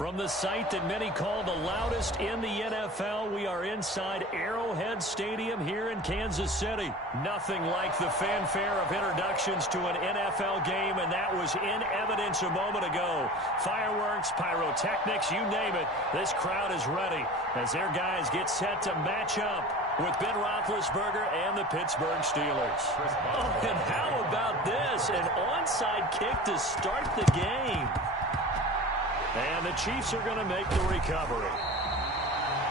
From the site that many call the loudest in the NFL, we are inside Arrowhead Stadium here in Kansas City. Nothing like the fanfare of introductions to an NFL game, and that was in evidence a moment ago. Fireworks, pyrotechnics, you name it, this crowd is ready as their guys get set to match up with Ben Roethlisberger and the Pittsburgh Steelers. Oh, and how about this? An onside kick to start the game. And the Chiefs are going to make the recovery.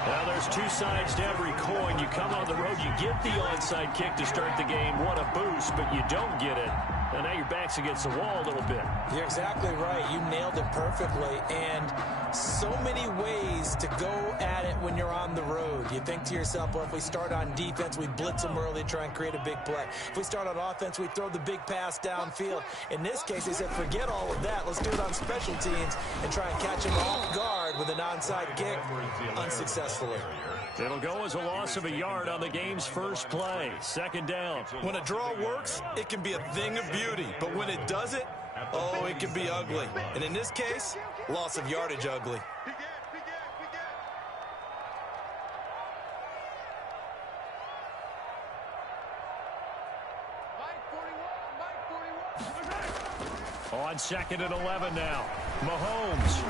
Now, there's two sides to every coin. You come on the road, you get the onside kick to start the game. What a boost, but you don't get it. And now your back's against the wall a little bit. You're exactly right. You nailed it perfectly. And so many ways to go at it when you're on the road. You think to yourself, well, if we start on defense, we blitz them early, try and create a big play. If we start on offense, we throw the big pass downfield. In this case, they said, forget all of that. Let's do it on special teams and try and catch them off guard with an onside kick unsuccessfully. It'll go as a loss of a yard on the game's first play. Second down. When a draw works, it can be a thing of beauty. But when it doesn't, oh, it can be ugly. And in this case, loss of yardage ugly. On 2nd and 11 now. Mahomes.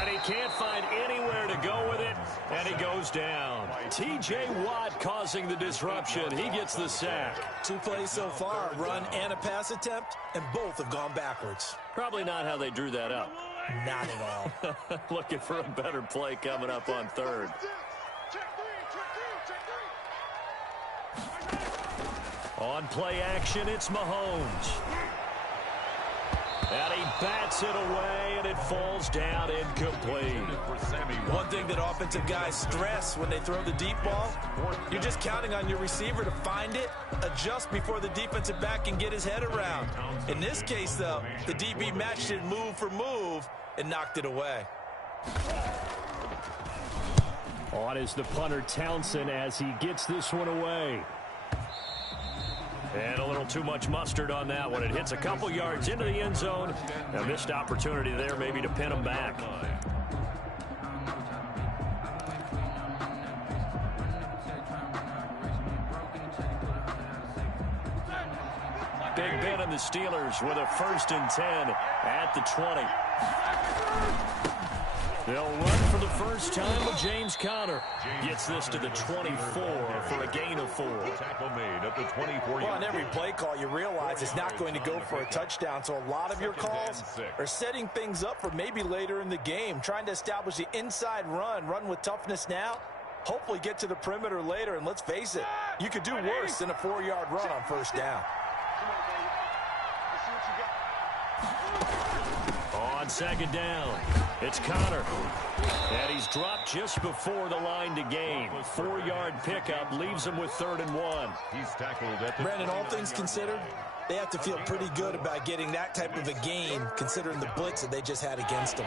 And he can't find anywhere to go with it. And he goes down. T.J. Watt causing the disruption. He gets the sack. 2 plays so far, a run and a pass attempt, and both have gone backwards. Probably not how they drew that up. Not at all. Looking for a better play coming up on 3rd. On play action, it's Mahomes. And he bats it away, and it falls down incomplete. One thing that offensive guys stress when they throw the deep ball, you're just counting on your receiver to find it, adjust before the defensive back can get his head around. In this case, though, the DB matched it move for move and knocked it away. On is the punter Townsend as he gets this one away. And a little too much mustard on that one. It hits a couple yards into the end zone. A missed opportunity there maybe to pin him back. Big Ben and the Steelers with a 1st and 10 at the 20. They'll run for the first time with James Conner. Gets this to the 24 for a gain of 4. Tackle made at the 24. Well, on every play call, you realize it's not going to go for a touchdown. So a lot of your calls are setting things up for maybe later in the game, trying to establish the inside run with toughness now. Hopefully get to the perimeter later. And let's face it, you could do worse than a 4-yard run on 1st down. On 2nd down, it's Conner. And he's dropped just before the line to gain. 4-yard pickup leaves him with 3rd and 1. He's tackled at the Brandon, all things considered, they have to feel pretty good about getting that type of a gain, considering the blitz that they just had against them.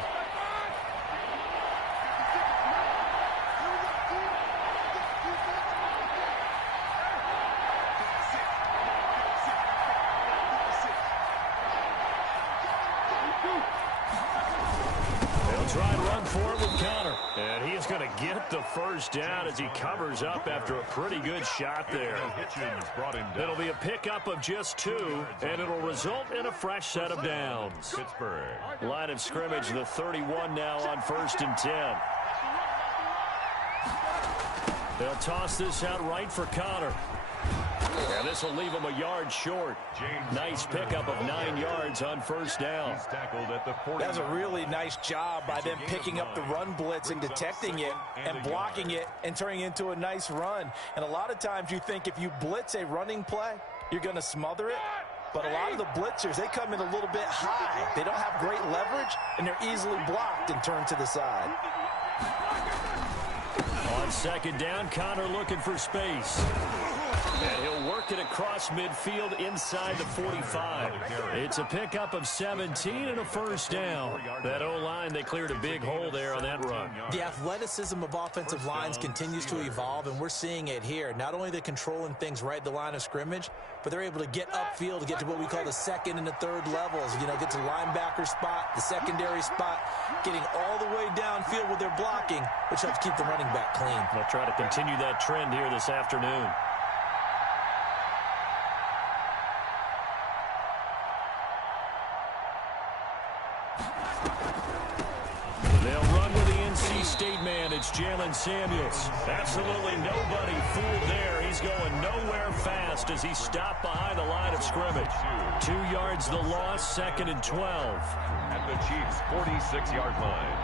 Try and run for it with Conner. And he's going to get the 1st down as he covers up after a pretty good shot there. It'll be a pickup of just 2, and it'll result in a fresh set of downs. Pittsburgh. Line of scrimmage, the 31 now on 1st and 10. They'll toss this out right for Conner. And this will leave him a yard short. Nice pickup of 9 yards on 1st down. He's tackled at the 40. That's a really nice job by them picking up the run blitz and detecting it and blocking it and turning it into a nice run. And a lot of times you think if you blitz a running play, you're going to smother it. But a lot of the blitzers, they come in a little bit high. They don't have great leverage, and they're easily blocked and turned to the side. On 2nd down, Conner looking for space. And he'll work it across midfield inside the 45. It's a pickup of 17 and a first down. That O-line, they cleared a big hole there on that run. The athleticism of offensive lines continues to evolve, and we're seeing it here. Not only are they controlling things right at the line of scrimmage, but they're able to get upfield to get to what we call the second and the third levels. You know, get to the linebacker spot, the secondary spot, getting all the way downfield with their blocking, which helps keep the running back clean. They'll try to continue that trend here this afternoon. They'll run with the NC State man. It's Jalen Samuels. Absolutely nobody fooled there. He's going nowhere fast as he stopped behind the line of scrimmage. 2 yards the loss, 2nd and 12. At the Chiefs' 46-yard line.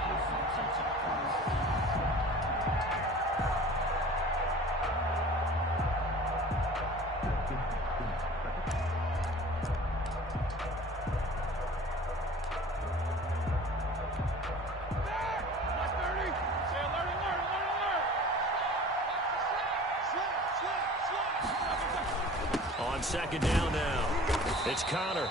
On 2nd down now, it's Connor.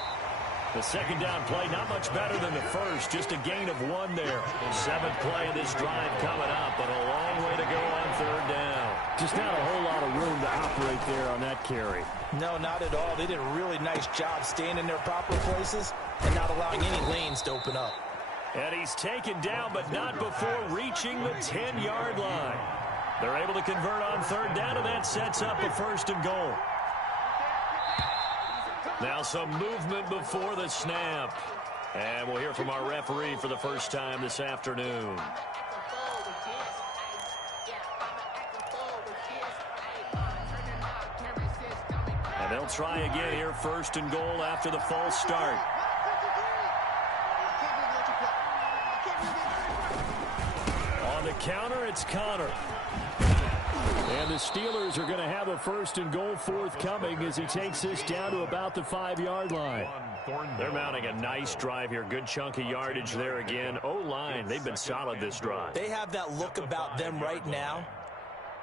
The 2nd down play, not much better than the first, just a gain of 1 there. 7th play of this drive coming up, but a long way to go on 3rd down. Just not a whole lot of room to operate there on that carry. No, not at all. They did a really nice job staying in their proper places and not allowing any lanes to open up. And he's taken down, but not before reaching the 10-yard line. They're able to convert on 3rd down, and that sets up a 1st and goal. Now some movement before the snap. And we'll hear from our referee for the first time this afternoon. And they'll try again here, 1st and goal after the false start. On the counter, it's Connor. And the Steelers are going to have a 1st and goal forthcoming as he takes this down to about the 5-yard line. They're mounting a nice drive here. Good chunk of yardage there again. O-line, they've been solid this drive. They have that look about them right now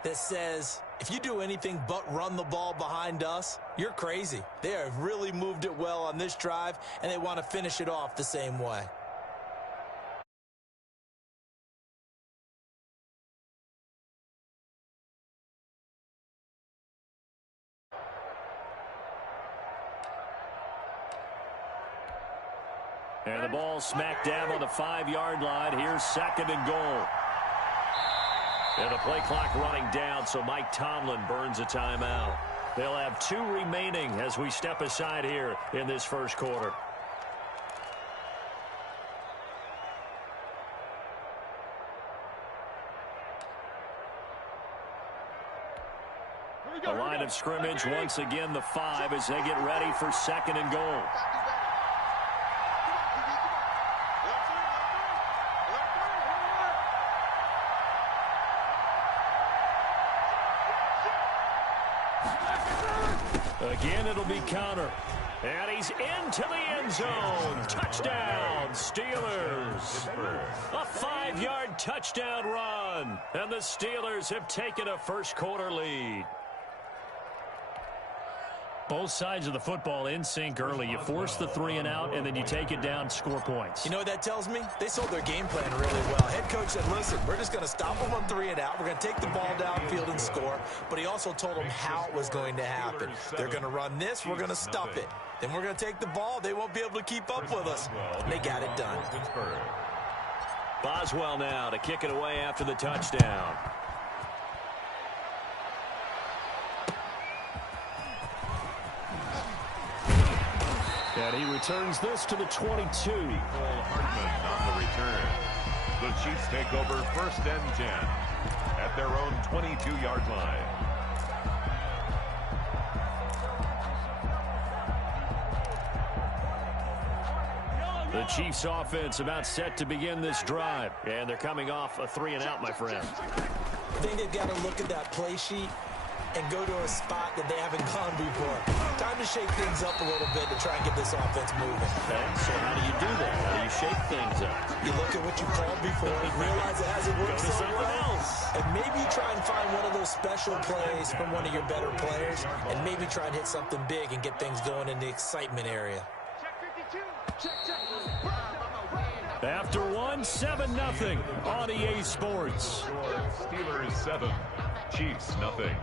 that says, if you do anything but run the ball behind us, you're crazy. They have really moved it well on this drive, and they want to finish it off the same way. And the ball smacked down on the 5-yard line. Here's 2nd and goal. And the play clock running down, so Mike Tomlin burns a timeout. They'll have 2 remaining as we step aside here in this first quarter. The line of scrimmage once again the 5 as they get ready for 2nd and goal. Again, it'll be Connor. And he's into the end zone. Touchdown, Steelers. A 5-yard touchdown run. And the Steelers have taken a first quarter lead. Both sides of the football in sync early. You force the 3 and out, and then you take it down, score points. You know what that tells me? They sold their game plan really well. Head coach said, listen, we're just going to stop them on 3 and out. We're going to take the ball downfield and score. But he also told them how it was going to happen. They're going to run this. We're going to stuff it. Then we're going to take the ball. They won't be able to keep up with us. And they got it done. Boswell now to kick it away after the touchdown. And he returns this to the 22. Hartman on the return. The Chiefs take over 1st and 10 at their own 22-yard line. The Chiefs offense about set to begin this drive. And they're coming off a 3 and out, my friend. I think they've got to look at that play sheet and go to a spot that they haven't gone before. Time to shake things up a little bit to try and get this offense moving. Okay, so how do you do that? How do you shake things up? You look at what you called before, realize it hasn't worked so well, and maybe you try and find one of those special plays from one of your better players, and maybe try and hit something big and get things going in the excitement area. After one, 7-0 on EA Sports. Steelers 7, Chiefs nothing.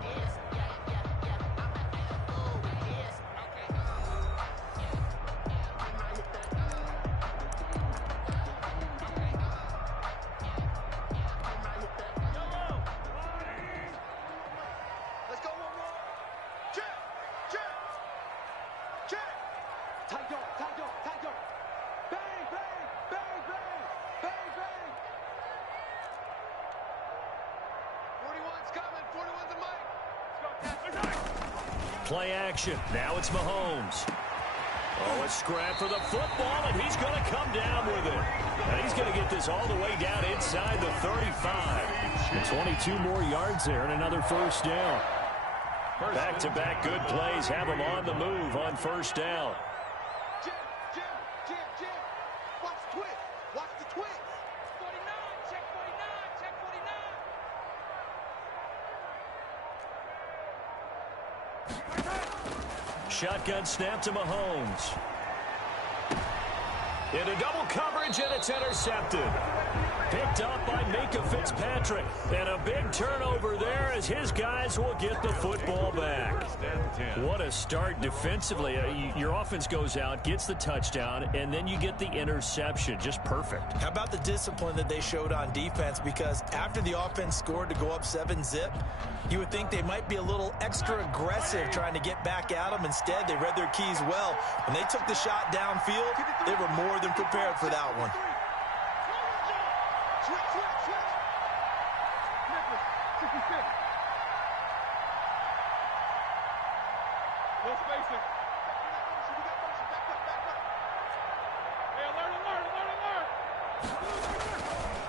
Play action. Now it's Mahomes. Oh, a scrap for the football, and he's going to come down with it. And he's going to get this all the way down inside the 35. And 22 more yards there and another first down. Back-to-back good plays have him on the move on first down. Jim, watch the twist. Watch the twist. 49, check 49, check 49. Shotgun snap to Mahomes. Into double coverage, and it's intercepted. Picked up by Minka Fitzpatrick. And a big turnover there as his guys will get the football back. What a start defensively. Your offense goes out, gets the touchdown, and then you get the interception. Just perfect. How about the discipline that they showed on defense? Because after the offense scored to go up 7-zip, you would think they might be a little extra aggressive trying to get back at them. Instead, they read their keys well. When they took the shot downfield, they were more than prepared for that one.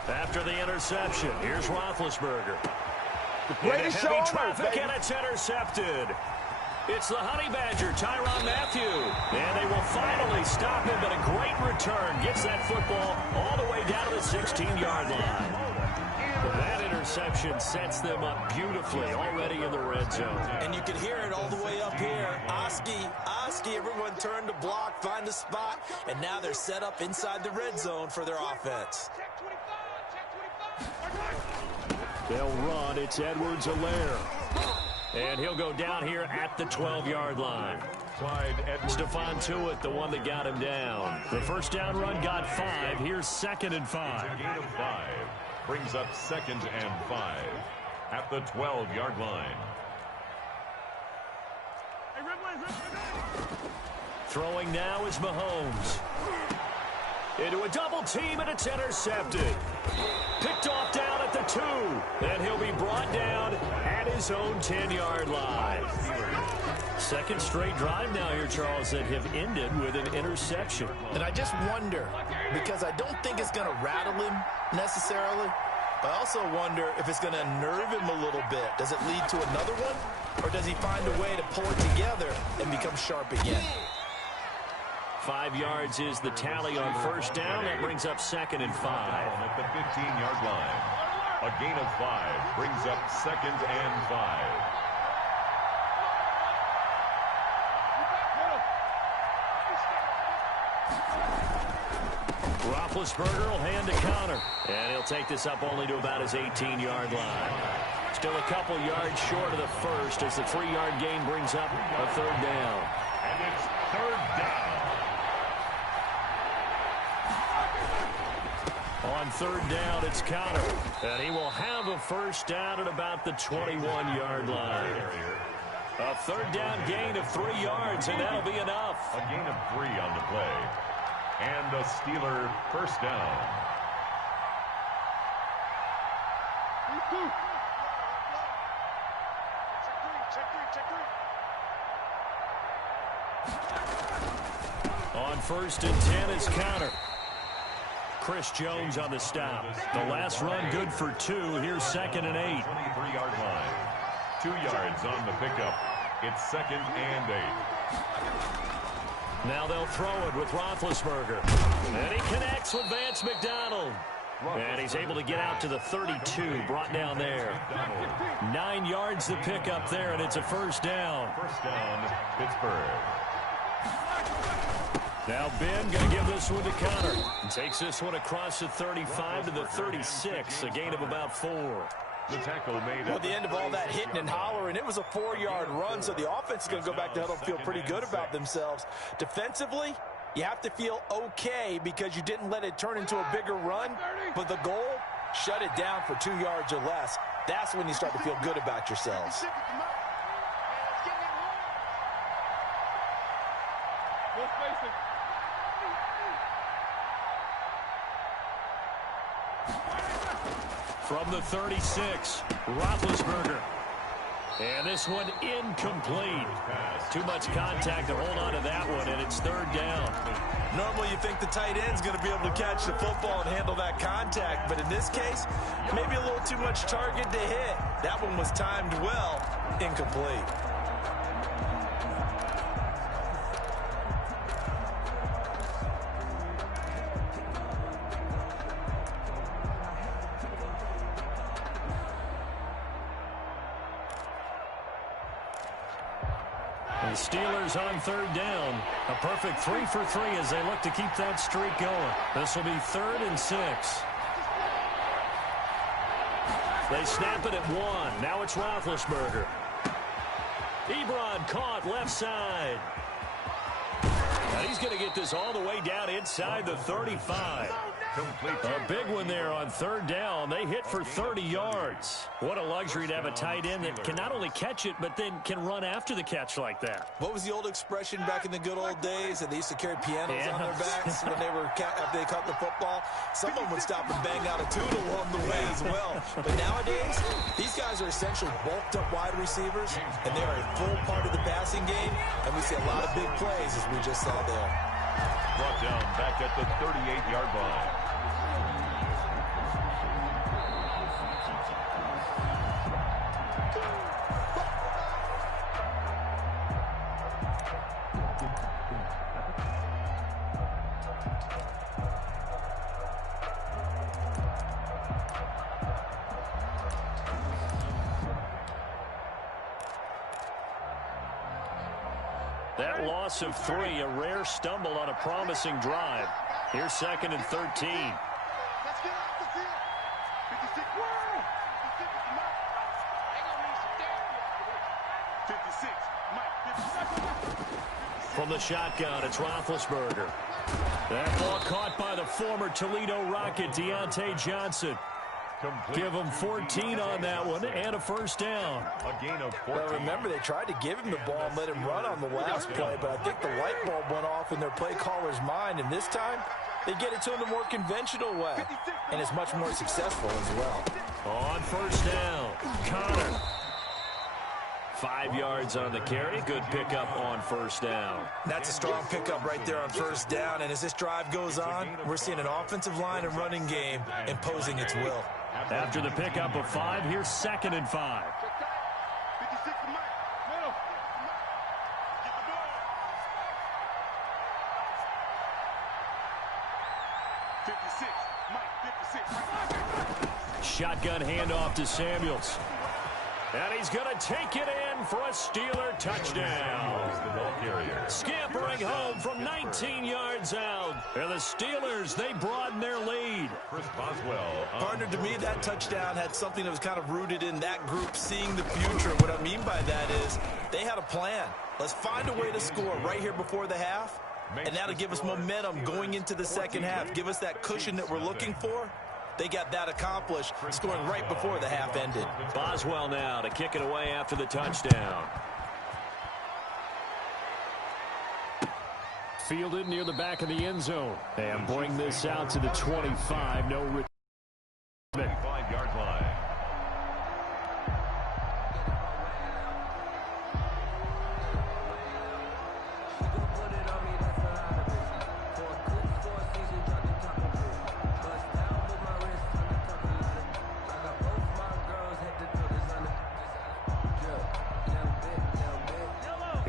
After the interception, here's Roethlisberger. Great show, heavy traffic, baby. and it's intercepted. It's the Honey Badger, Tyrann Mathieu. And they will finally stop him, but a great return. Gets that football all the way down to the 16-yard line. That interception sets them up beautifully already in the red zone. And you can hear it all the way up here. Oski, everyone turned to block, find a spot, and now they're set up inside the red zone for their offense. They'll run. It's Edwards-Helaire. And he'll go down here at the 12-yard line. Clyde Edwards. Stephon Tuitt, the one that got him down. The first down run got 5. Here's 2nd and 5. A gain of 5 brings up 2nd and 5 at the 12-yard line. Throwing now is Mahomes. Into a double team, and it's intercepted. Picked off down at the 2. And he'll be brought down at his own 10-yard line. Second straight drive now here, Charles, that have ended with an interception. And I just wonder, because I don't think it's going to rattle him necessarily, I also wonder if it's going to unnerve him a little bit. Does it lead to another one? Or does he find a way to pull it together and become sharp again? 5 yards is the tally on first down. That brings up 2nd and 5. At the 15-yard line. A gain of 5 brings up 2nd and 5. Roethlisberger will hand to Connor. And he'll take this up only to about his 18-yard line. Still a couple yards short of the first as the 3-yard gain brings up a third down. And it's third down. On third down, it's Connor. And he will have a first down at about the 21-yard line. A third down gain of 3 yards, and that'll be enough. A gain of 3 on the play. And a Steeler first down. On first and 10 is Connor. Chris Jones on the stop. The last run good for 2. Here's 2nd and 8. 23-yard line. 2 yards on the pickup. It's 2nd and 8. Now they'll throw it with Roethlisberger. And he connects with Vance McDonald. And he's able to get out to the 32, brought down there. 9 yards to pick up there, and it's a first down. First down, Pittsburgh. Now Ben going to give this one to Connor. Takes this one across the 35 to the 36, a gain of about 4. The tackle made Well, at the end of all that hitting and hollering, it was a 4-yard run, so the offense is going to go back to huddle and feel pretty good about themselves. Defensively, you have to feel okay because you didn't let it turn into a bigger run, but the goal, shut it down for 2 yards or less. That's when you start to feel good about yourselves. From the 36, Roethlisberger. And this one incomplete. Too much contact to hold on to that one, and it's third down. Normally you think the tight end's going to be able to catch the football and handle that contact, but in this case, maybe a little too much target to hit. That one was timed well, incomplete. The Steelers on third down. A perfect 3 for 3 as they look to keep that streak going. This will be 3rd and 6. They snap it at 1. Now it's Roethlisberger. Ebron caught left side. Now he's going to get this all the way down inside the 35. A big one there on third down. They hit for 30 yards. What a luxury to have a tight end that can not only catch it, but then can run after the catch like that. What was the old expression back in the good old days? And they used to carry pianos on their backs when they were after they caught the football. Someone would stop and bang out a tune along the way as well. But nowadays, these guys are essentially bulked up wide receivers, and they are a full part of the passing game. And we see a lot of big plays as we just saw there. Brought down back at the 38-yard line. That loss of 3, a rare stumble on a promising drive. Here's 2nd and 13. Let's get off the field. 56. Whoa! 56. Mike, 56. From the shotgun, it's Roethlisberger. That ball caught by the former Toledo Rocket, Deontay Johnson. Give him 14 on that one and a first down. A gain of 14. Well, remember, they tried to give him the ball and let him run on the last play, but I think the light bulb went off in their play caller's mind, and this time they get it to him the more conventional way, and it's much more successful as well. On first down, Connor. 5 yards on the carry. Good pickup on first down. That's a strong pickup right there on first down, and as this drive goes on, we're seeing an offensive line and running game imposing its will. After the pickup of 5, here's 2nd and 5. 56 to Mike. Middle. Get the ball. 56. Mike, 56. Shotgun handoff to Samuels. And he's going to take it in for a Steeler touchdown. The ball carrier. Scampering home from 19 yards out. And the Steelers, they broaden their lead. Chris Boswell. Partner, to me, that touchdown had something that was kind of rooted in that group seeing the future. What I mean by that is they had a plan. Let's find a way to score right here before the half, and that'll give us momentum going into the second half. Give us that cushion that we're looking for. They got that accomplished, scoring right before the half ended. Boswell now to kick it away after the touchdown. Fielded near the back of the end zone. And bring this out to the 25. No return. 25-yard line.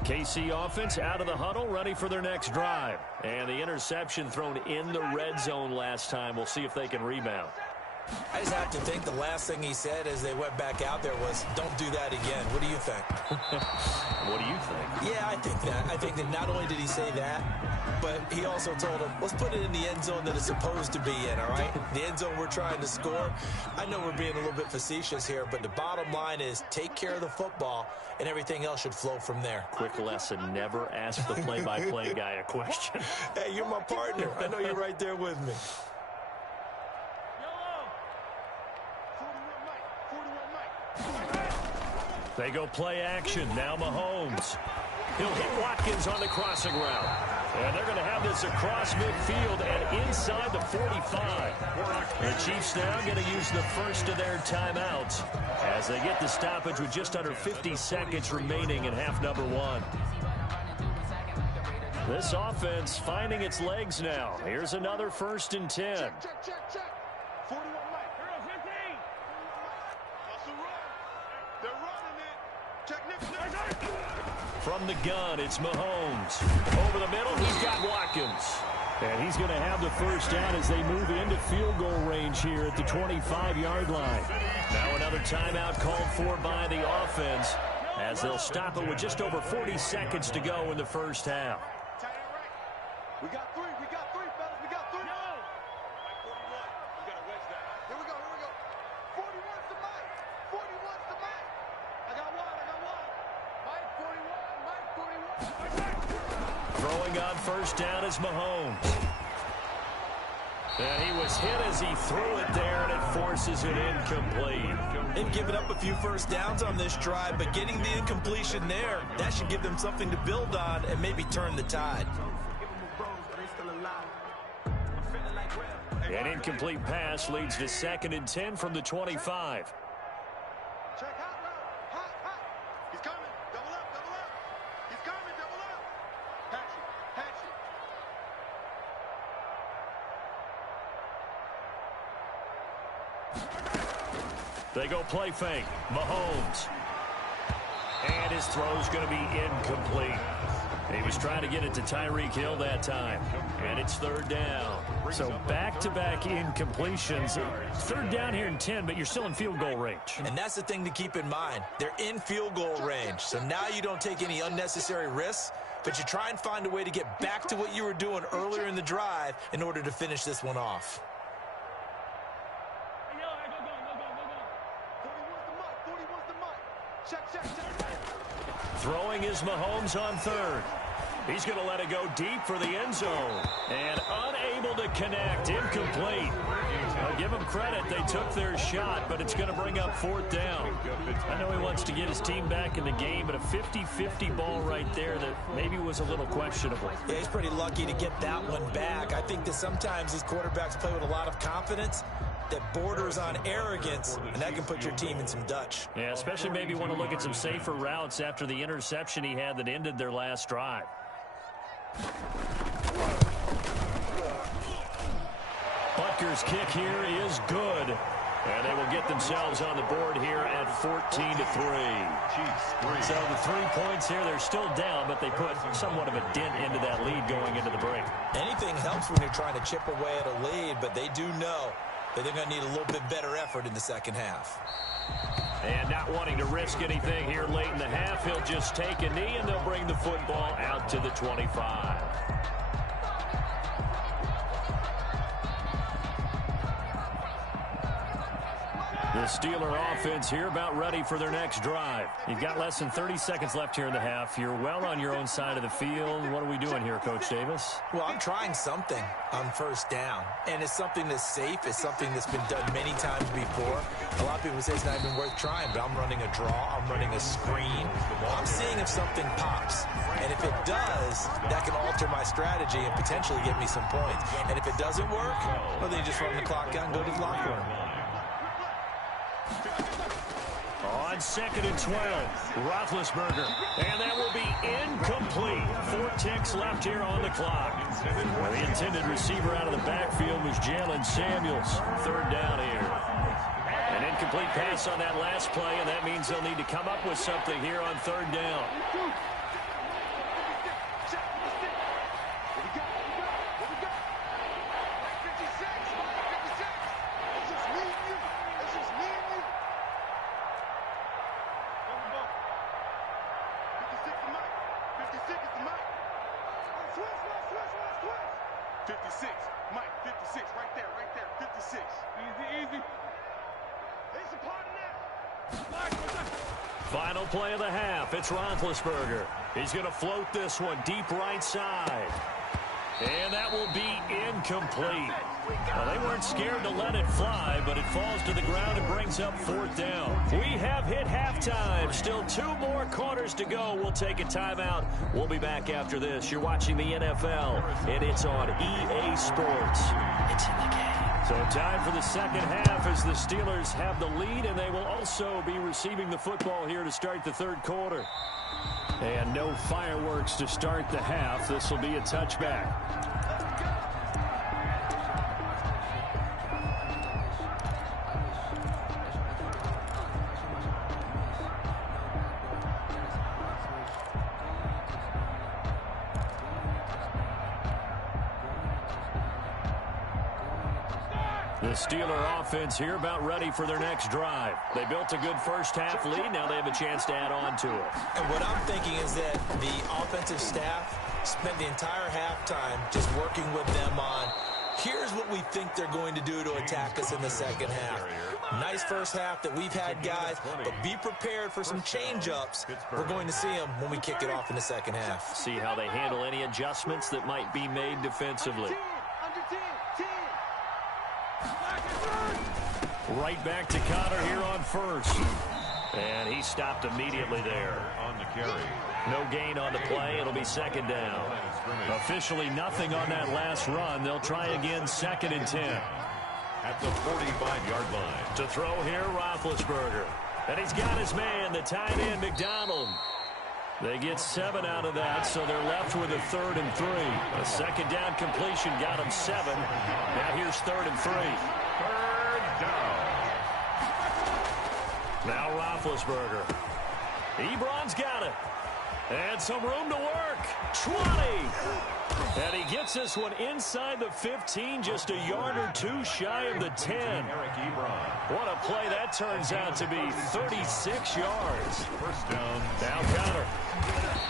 KC offense out of the huddle, ready for their next drive. And the interception thrown in the red zone last time. We'll see if they can rebound. I just have to think the last thing he said as they went back out there was, don't do that again. What do you think? What do you think? Yeah, I think that. I think that not only did he say that, but he also told him, let's put it in the end zone that it's supposed to be in, all right? The end zone we're trying to score. I know we're being a little bit facetious here, but the bottom line is take care of the football, and everything else should flow from there. Quick lesson, never ask the play-by-play guy a question. Hey, you're my partner. I know you're right there with me. They go play action. Now Mahomes. He'll hit Watkins on the crossing route. And they're going to have this across midfield and inside the 45. The Chiefs now going to use the first of their timeouts as they get the stoppage with just under 50 seconds remaining in half number one. This offense finding its legs now. Here's another 1st and 10. Check. 41 Mike. 15. Hustle run. They're running it. Check Nick. From the gun, it's Mahomes. Over the middle, he's got Watkins. And he's going to have the first down as they move into field goal range here at the 25-yard line. Now another timeout called for by the offense as they'll stop it with just over 40 seconds to go in the first half. We got three, fellas. We got three. No. Mike 41. You got to wedge that. Here we go. 41's the Mike. 41's the Mike. I got one. Mike 41. Throwing on first down is Mahomes. And he was hit as he threw it there, and it forces it incomplete. They've given up a few first downs on this drive, but getting the incompletion there, that should give them something to build on and maybe turn the tide. An incomplete pass leads to 2nd and 10 from the 25. Check hot route. Hot. He's coming. Double up. He's coming. Double up. Hatch it. They go play fake. Mahomes. And his throw's going to be incomplete. He was trying to get it to Tyreek Hill that time. And it's 3rd down. So back-to-back incompletions. 3rd down here in 10, but you're still in field goal range. And that's the thing to keep in mind. They're in field goal range. So now you don't take any unnecessary risks, but you try and find a way to get back to what you were doing earlier in the drive in order to finish this one off. 41's the Mike. Check. Throwing is Mahomes on 3rd. He's going to let it go deep for the end zone. And unable to connect. Incomplete. I'll give him credit. They took their shot, but it's going to bring up 4th down. I know he wants to get his team back in the game, but a 50-50 ball right there that maybe was a little questionable. Yeah, he's pretty lucky to get that one back. I think that sometimes these quarterbacks play with a lot of confidence that borders on arrogance, and that can put your team in some Dutch. Yeah, especially maybe want to look at some safer routes after the interception he had that ended their last drive. Butker's kick here is good. And they will get themselves on the board here at 14-3. So the 3 points here, they're still down, but they put somewhat of a dent into that lead going into the break. Anything helps when you're trying to chip away at a lead, but they do know that they're going to need a little bit better effort in the second half. And not wanting to risk anything here late in the half, he'll just take a knee, and they'll bring the football out to the 25. The Steeler offense here about ready for their next drive. You've got less than 30 seconds left here in the half. You're well on your own side of the field. What are we doing here, Coach Davis? Well, I'm trying something on first down, and it's something that's safe. It's something that's been done many times before. A lot of people say it's not even worth trying, but I'm running a draw. I'm running a screen. I'm seeing if something pops, and if it does, that can alter my strategy and potentially get me some points. And if it doesn't work, well, then you just run the clock out and go to the locker room. On 2nd and 12, Roethlisberger. And that will be incomplete. 4 ticks left here on the clock. Well, the intended receiver out of the backfield was Jalen Samuels. 3rd down here. An incomplete pass on that last play, and that means they'll need to come up with something here on 3rd down. 56. Mike, 56. Right there, 56. Easy. It's a part now. Final play of the half. It's Roethlisberger. He's going to float this one deep right side. And that will be incomplete. Well, they weren't scared to let it fly, but it falls to the ground and brings up 4th down. We have hit halftime. Still 2 more quarters to go. We'll take a timeout. We'll be back after this. You're watching the NFL, and it's on EA Sports. It's in the game. So time for the second half as the Steelers have the lead, and they will also be receiving the football here to start the 3rd quarter. And no fireworks to start the half. This will be a touchback. The Steeler offense here about ready for their next drive. They built a good first half lead. Now they have a chance to add on to it. And what I'm thinking is that the offensive staff spent the entire halftime just working with them on, here's what we think they're going to do to attack us in the second half. Nice first half that we've had, guys, but be prepared for some change-ups. We're going to see them when we kick it off in the second half. See how they handle any adjustments that might be made defensively. Right back to Connor here on first. And he stopped immediately there. On the carry. No gain on the play. It'll be 2nd down. Officially nothing on that last run. They'll try again 2nd and 10. At the 45-yard line. To throw here, Roethlisberger. And he's got his man, the tight end, McDonald. They get 7 out of that, so they're left with a 3rd and 3. A 2nd down completion got him 7. Now here's 3rd and 3. 3rd down. Now Roethlisberger. Ebron's got it. And some room to work. 20. And he gets this one inside the 15, just a yard or 2 shy of the 10. Eric Ebron. What a play that turns out to be. 36 yards. 1st down. Now Connor.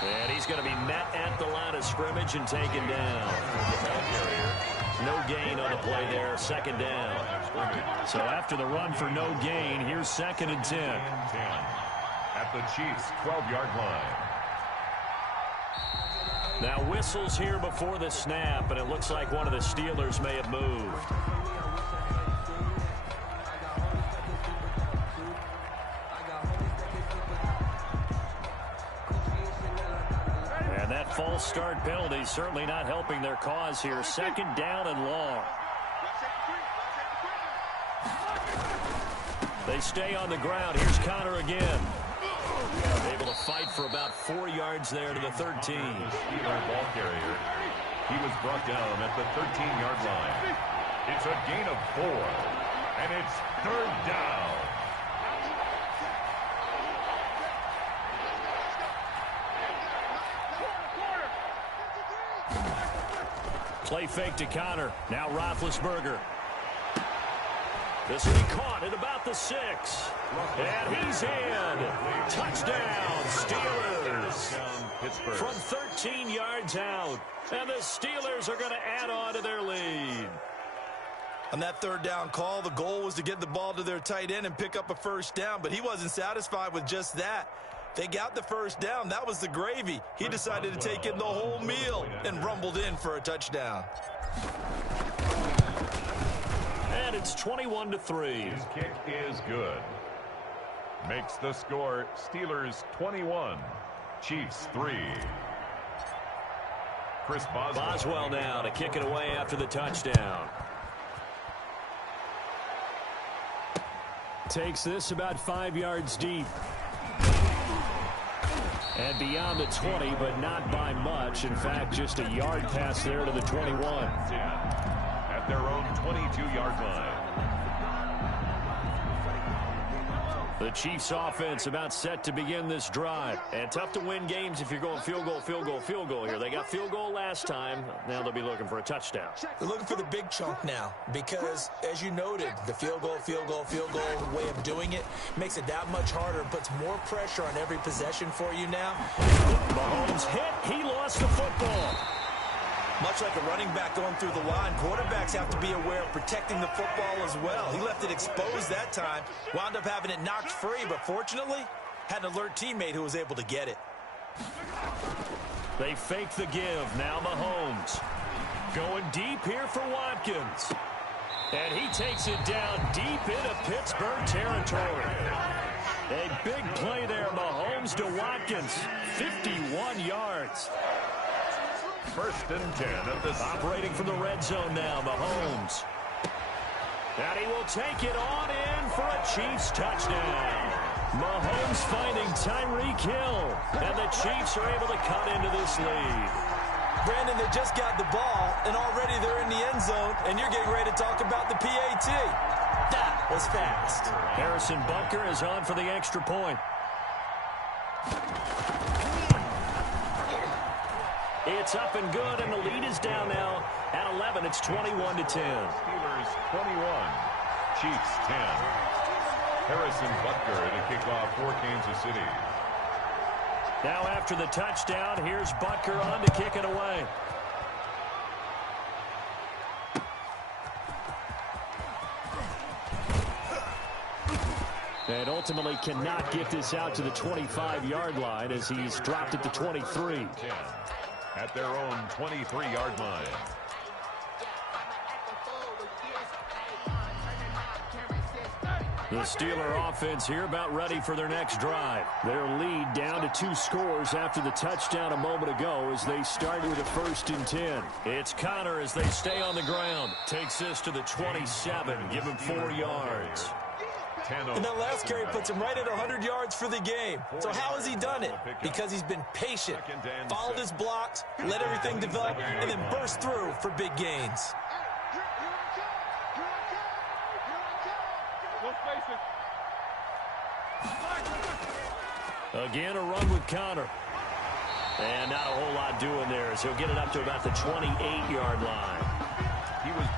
And he's going to be met at the line of scrimmage and taken down. No gain on the play there. 2nd down. So after the run for no gain, here's 2nd and 10. At the Chiefs' 12-yard line. Now whistles here before the snap, and it looks like one of the Steelers may have moved. And that false start penalty certainly not helping their cause here. 2nd down and long. They stay on the ground. Here's Connor again. Able to fight for about 4 yards there to the 13. Steeler ball carrier. He was brought down at the 13-yard line. It's a gain of 4, and it's 3rd down. Play fake to Connor. Now Roethlisberger. This will be caught at about the 6. And he's in. Touchdown, Steelers. From 13 yards out. And the Steelers are going to add on to their lead. On that 3rd down call, the goal was to get the ball to their tight end and pick up a 1st down, but he wasn't satisfied with just that. They got the 1st down. That was the gravy. He decided to take in the whole meal and rumbled in for a touchdown. And it's 21-3. His kick is good. Makes the score Steelers 21, Chiefs 3. Chris Boswell now to kick it away after the touchdown. Takes this about 5 yards deep. And beyond the 20, but not by much. In fact, just a yard pass there to the 21. At their own 22-yard line. The Chiefs offense about set to begin this drive. And tough to win games if you're going field goal, field goal, field goal here. They got field goal last time. Now they'll be looking for a touchdown. They're looking for the big chunk now because, as you noted, the field goal way of doing it makes it that much harder, puts more pressure on every possession for you now. Mahomes hit. He lost the football. Much like a running back going through the line, quarterbacks have to be aware of protecting the football as well. He left it exposed that time, wound up having it knocked free, but fortunately, had an alert teammate who was able to get it. They fake the give. Now Mahomes. Going deep here for Watkins. And he takes it down deep into Pittsburgh territory. A big play there, Mahomes to Watkins. 51 yards. 1st and 10 at the operating from the red zone now, Mahomes. And he will take it on in for a Chiefs touchdown. Mahomes finding Tyreek Hill. And the Chiefs are able to cut into this lead. Brandon, they just got the ball, and already they're in the end zone, and you're getting ready to talk about the PAT. That was fast. Harrison Butker is on for the extra point. It's up and good, and the lead is down now at 11. It's 21-10. Steelers 21, Chiefs 10. Harrison Butker to kick off for Kansas City. Now after the touchdown, here's Butker on to kick it away. And ultimately cannot get this out to the 25-yard line as he's dropped it to 23. 10 at their own 23-yard line. The Steeler offense here about ready for their next drive. Their lead down to 2 scores after the touchdown a moment ago as they start with a 1st and 10. It's Connor as they stay on the ground. Takes this to the 27. Give him 4 yards. And that last carry puts him right at 100 yards for the game. So how has he done it? Because he's been patient, followed his blocks, let everything develop, and then burst through for big gains. Again, a run with Connor. And not a whole lot doing there as he'll get it up to about the 28-yard line.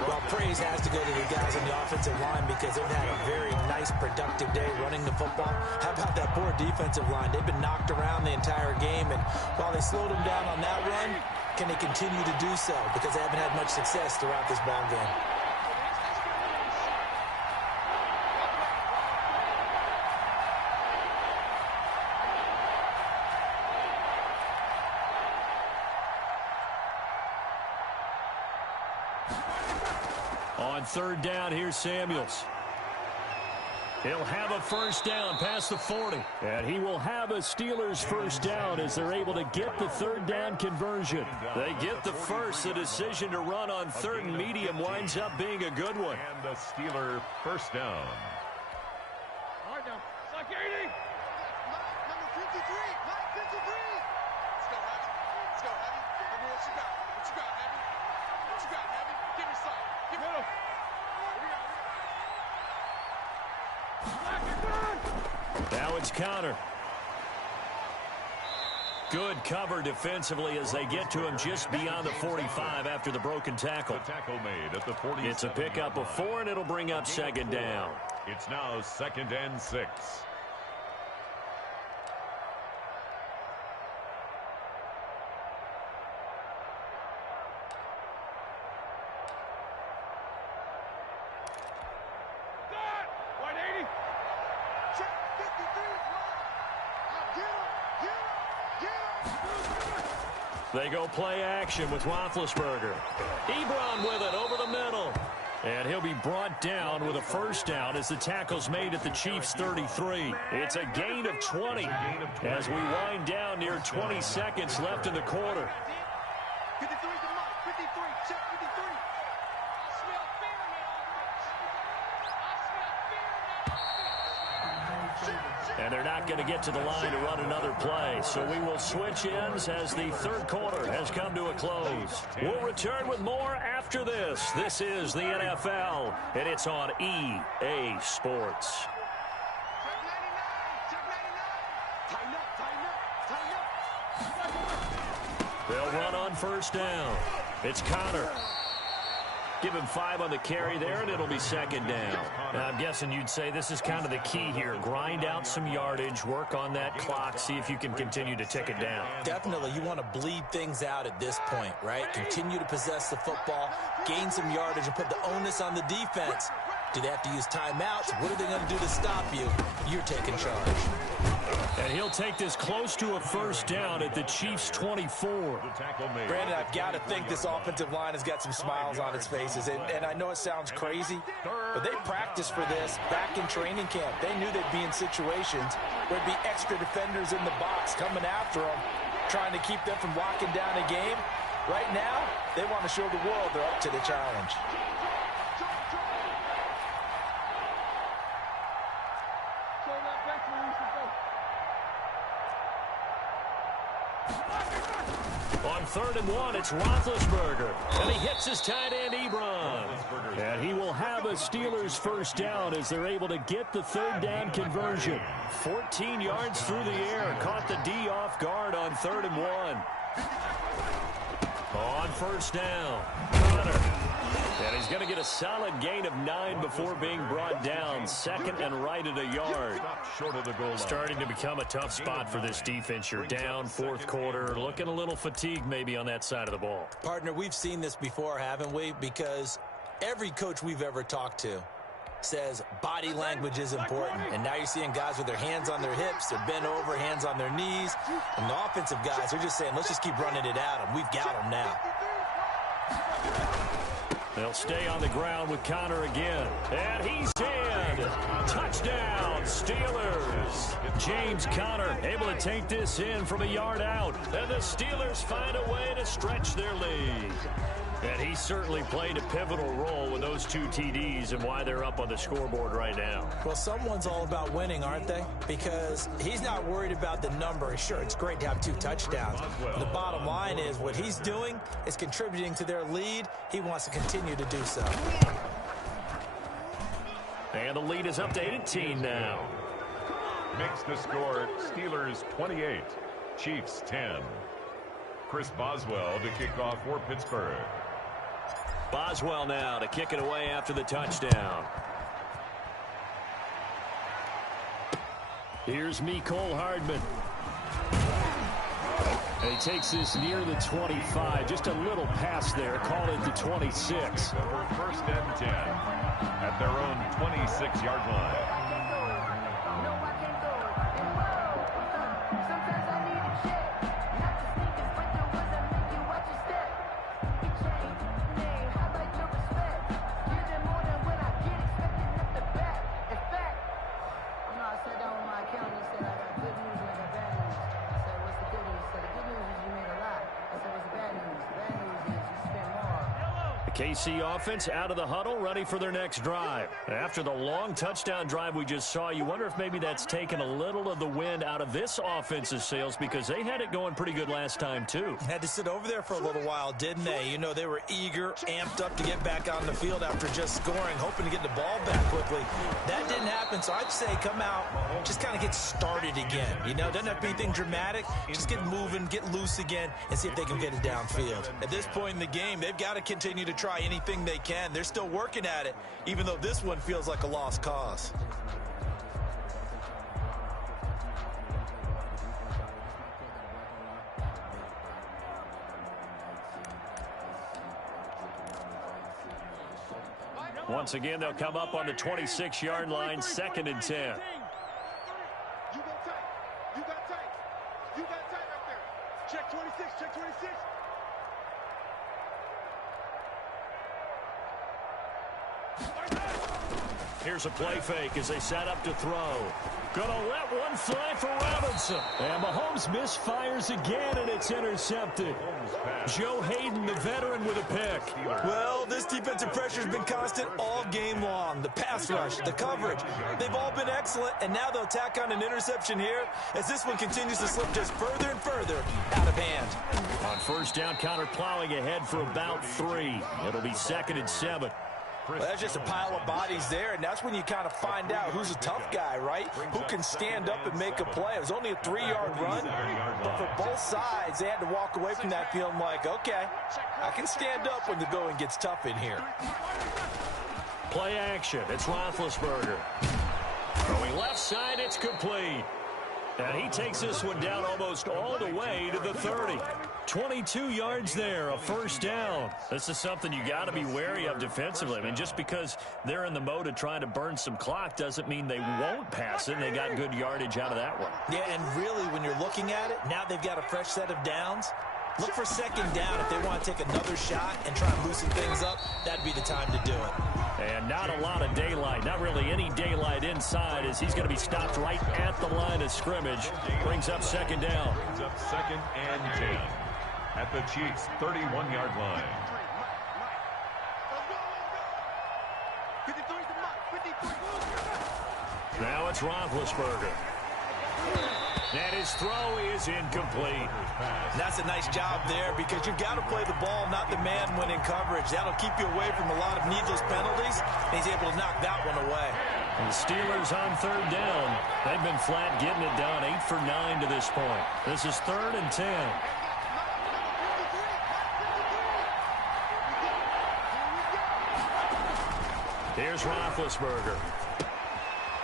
Well, praise has to go to the guys on the offensive line because they've had a very nice, productive day running the football. How about that poor defensive line? They've been knocked around the entire game, and while they slowed them down on that run, can they continue to do so? Because they haven't had much success throughout this ball game. On 3rd down, here's Samuels. He'll have a 1st down past the 40. And he will have a Steelers 1st down as they're able to get the 3rd down conversion. They get the first. The decision to run on 3rd and medium winds up being a good one. And the Steeler 1st down. All right, now. Suck 80. Number 53. Mike 53. Let's go, Heavy. Let's go, Heavy. Let me what you got. What you got, Heavy? What you got, Heavy? Give me some. Give me some. Now it's Connor. Good cover defensively as they get to him just beyond the 45 after the broken tackle. The tackle made at the 40. It's a pickup of 4, and it'll bring up 2nd down. It's now 2nd and 6. They go play action with Roethlisberger. Ebron with it over the middle. And he'll be brought down with a 1st down as the tackle's made at the Chiefs' 33. It's a gain of 20 as we wind down near 20 seconds left in the quarter. 53 to Mike. 53. Check 53. And they're not going to get to the line to run another play. So we will switch ends as the 3rd quarter has come to a close. We'll return with more after this. This is the NFL, and it's on EA Sports. They'll run on 1st down. It's Connor. Give him 5 on the carry there, and it'll be second down. Now, I'm guessing you'd say this is kind of the key here. Grind out some yardage, work on that clock, see if you can continue to tick it down. Definitely, you want to bleed things out at this point, right? Continue to possess the football, gain some yardage, and put the onus on the defense. Do they have to use timeouts? What are they going to do to stop you? You're taking charge. And he'll take this close to a first down at the Chiefs' 24. Brandon, I've got to think this offensive line has got some smiles on its faces. And I know it sounds crazy, but they practiced for this back in training camp. They knew they'd be in situations where there'd be extra defenders in the box coming after them, trying to keep them from locking down a game. Right now, they want to show the world they're up to the challenge. On 3rd and 1, it's Roethlisberger. And he hits his tight end, Ebron. And he will have a Steelers first down as they're able to get the 3rd down conversion. 14 yards through the air. Caught the D off guard on 3rd and 1. On 1st down, Connor. And he's going to get a solid gain of 9 before being brought down. 2nd and right at a yard. Starting to become a tough spot for this defense. You're down 4th quarter. Looking a little fatigued maybe on that side of the ball. Partner, we've seen this before, haven't we? Because every coach we've ever talked to says body language is important. And now you're seeing guys with their hands on their hips, they're bent over, hands on their knees. And the offensive guys are just saying, let's just keep running it at them. We've got them now. They'll stay on the ground with Connor again. And he's in. Touchdown, Steelers. James Conner able to take this in from a yard out. And the Steelers find a way to stretch their lead. And he certainly played a pivotal role with those 2 TDs and why they're up on the scoreboard right now. Well, someone's all about winning, aren't they? Because he's not worried about the number. Sure, it's great to have 2 touchdowns. The bottom line is what he's doing is contributing to their lead. He wants to continue to do so. And the lead is up to 18 now. Makes the score Steelers 28, Chiefs 10. Chris Boswell to kick off for Pittsburgh. Boswell now to kick it away after the touchdown. Here's Mecole Hardman. And he takes this near the 25. Just a little pass there. Call it the 26. For 1st and 10 at their own 26-yard line. KC offense out of the huddle, ready for their next drive. After the long touchdown drive we just saw, you wonder if maybe that's taken a little of the wind out of this offense's sails because they had it going pretty good last time, too. Had to sit over there for a little while, didn't they? You know, they were eager, amped up to get back on the field after just scoring, hoping to get the ball back quickly. That didn't happen, so I'd say come out, just kind of get started again. You know, doesn't have to be anything dramatic. Just get moving, get loose again, and see if they can get it downfield. At this point in the game, they've got to continue to try anything they can. They're still working at it, even though this one feels like a lost cause. Once again, they'll come up on the 26-yard line, 2nd and 10. You go tight. You got tight. You got tight right there. Check 26. Check 26. Here's a play fake as they set up to throw. Gonna let one fly for Robinson. And Mahomes misfires again, and it's intercepted. Joe Hayden, the veteran, with a pick. Well, this defensive pressure has been constant all game long. The pass rush, the coverage, they've all been excellent, and now they'll tack on an interception here as this one continues to slip just further and further out of hand. On 1st down, Connor plowing ahead for about 3. It'll be 2nd and 7. Well, that's just a pile of bodies there, and that's when you kind of find out who's a tough guy, right? Who can stand up and make a play. It was only a 3-yard run, but for both sides, they had to walk away from that feeling like, okay, I can stand up when the going gets tough in here. Play action. It's Roethlisberger. Going left side, it's complete. And he takes this one down almost all the way to the 30. 22 yards there, a first down. This is something you got to be wary of defensively. I mean, just because they're in the mode of trying to burn some clock doesn't mean they won't pass it. They got good yardage out of that one. Yeah, and really, when you're looking at it, now they've got a fresh set of downs. Look for second down if they want to take another shot and try and loosen things up. That'd be the time to do it. And not a lot of daylight, not really any daylight inside, as he's going to be stopped right at the line of scrimmage. Brings up second down. Brings up 2nd and 10 at the Chiefs' 31-yard line. Now it's Roethlisberger. And his throw is incomplete. That's a nice job there because you've got to play the ball, not the man when in coverage. That'll keep you away from a lot of needless penalties. And he's able to knock that one away. And the Steelers on third down. They've been flat getting it done, 8 for 9 to this point. This is 3rd and 10. Here's Roethlisberger.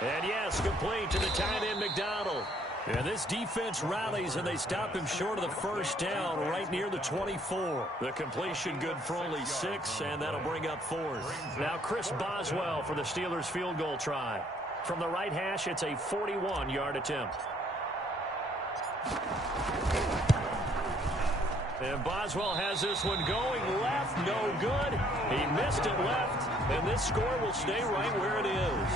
And yes, complete to the tight end McDonald. And this defense rallies, and they stop him short of the first down right near the 24. The completion good for only 6, and that'll bring up 4th. Now Chris Boswell for the Steelers field goal try. From the right hash, it's a 41-yard attempt. And Boswell has this one going left, no good. He missed it left, and this score will stay right where it is.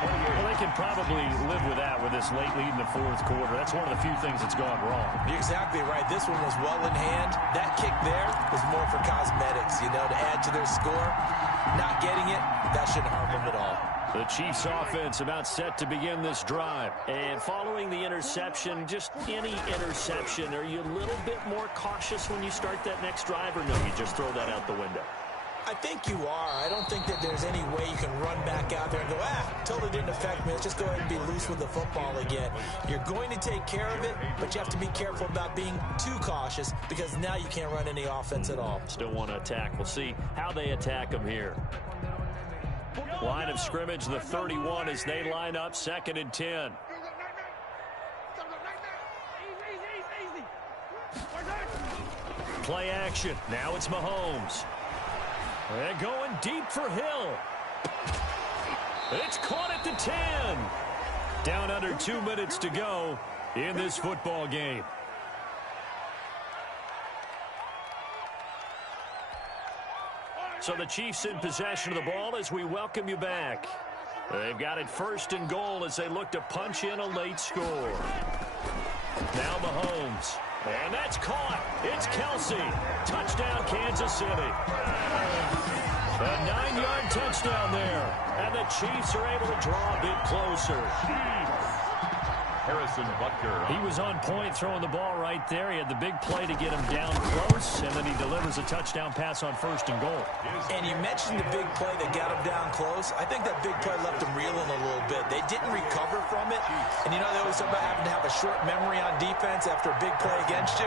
Well, they can probably live with that with this late lead in the 4th quarter. That's one of the few things that's gone wrong. You're exactly right. This one was well in hand. That kick there was more for cosmetics, you know, to add to their score. Not getting it, that shouldn't harm them at all. The Chiefs offense about set to begin this drive. And following the interception, just any interception, are you a little bit more cautious when you start that next drive, or no, you just throw that out the window? I think you are. I don't think that there's any way you can run back out there and go, totally didn't affect me. Let's just go ahead and be loose with the football again. You're going to take care of it, but you have to be careful about being too cautious because now you can't run any offense at all. Still want to attack. We'll see how they attack them here. Line of scrimmage, the 31 as they line up, 2nd and 10. Play action. Now it's Mahomes. And going deep for Hill. It's caught at the 10. Down under 2 minutes to go in this football game. So the Chiefs in possession of the ball as we welcome you back. They've got it 1st and goal as they look to punch in a late score. Now Mahomes. And that's caught. It's Kelsey. Touchdown, Kansas City. A 9-yard touchdown there. And the Chiefs are able to draw a bit closer. Harrison Butker. He was on point throwing the ball right there. He had the big play to get him down close, and then he delivers a touchdown pass on 1st and goal. And you mentioned the big play that got him down close. I think that big play left him reeling a little bit. They didn't recover from it. And you know, they always talk about having to have a short memory on defense after a big play against you.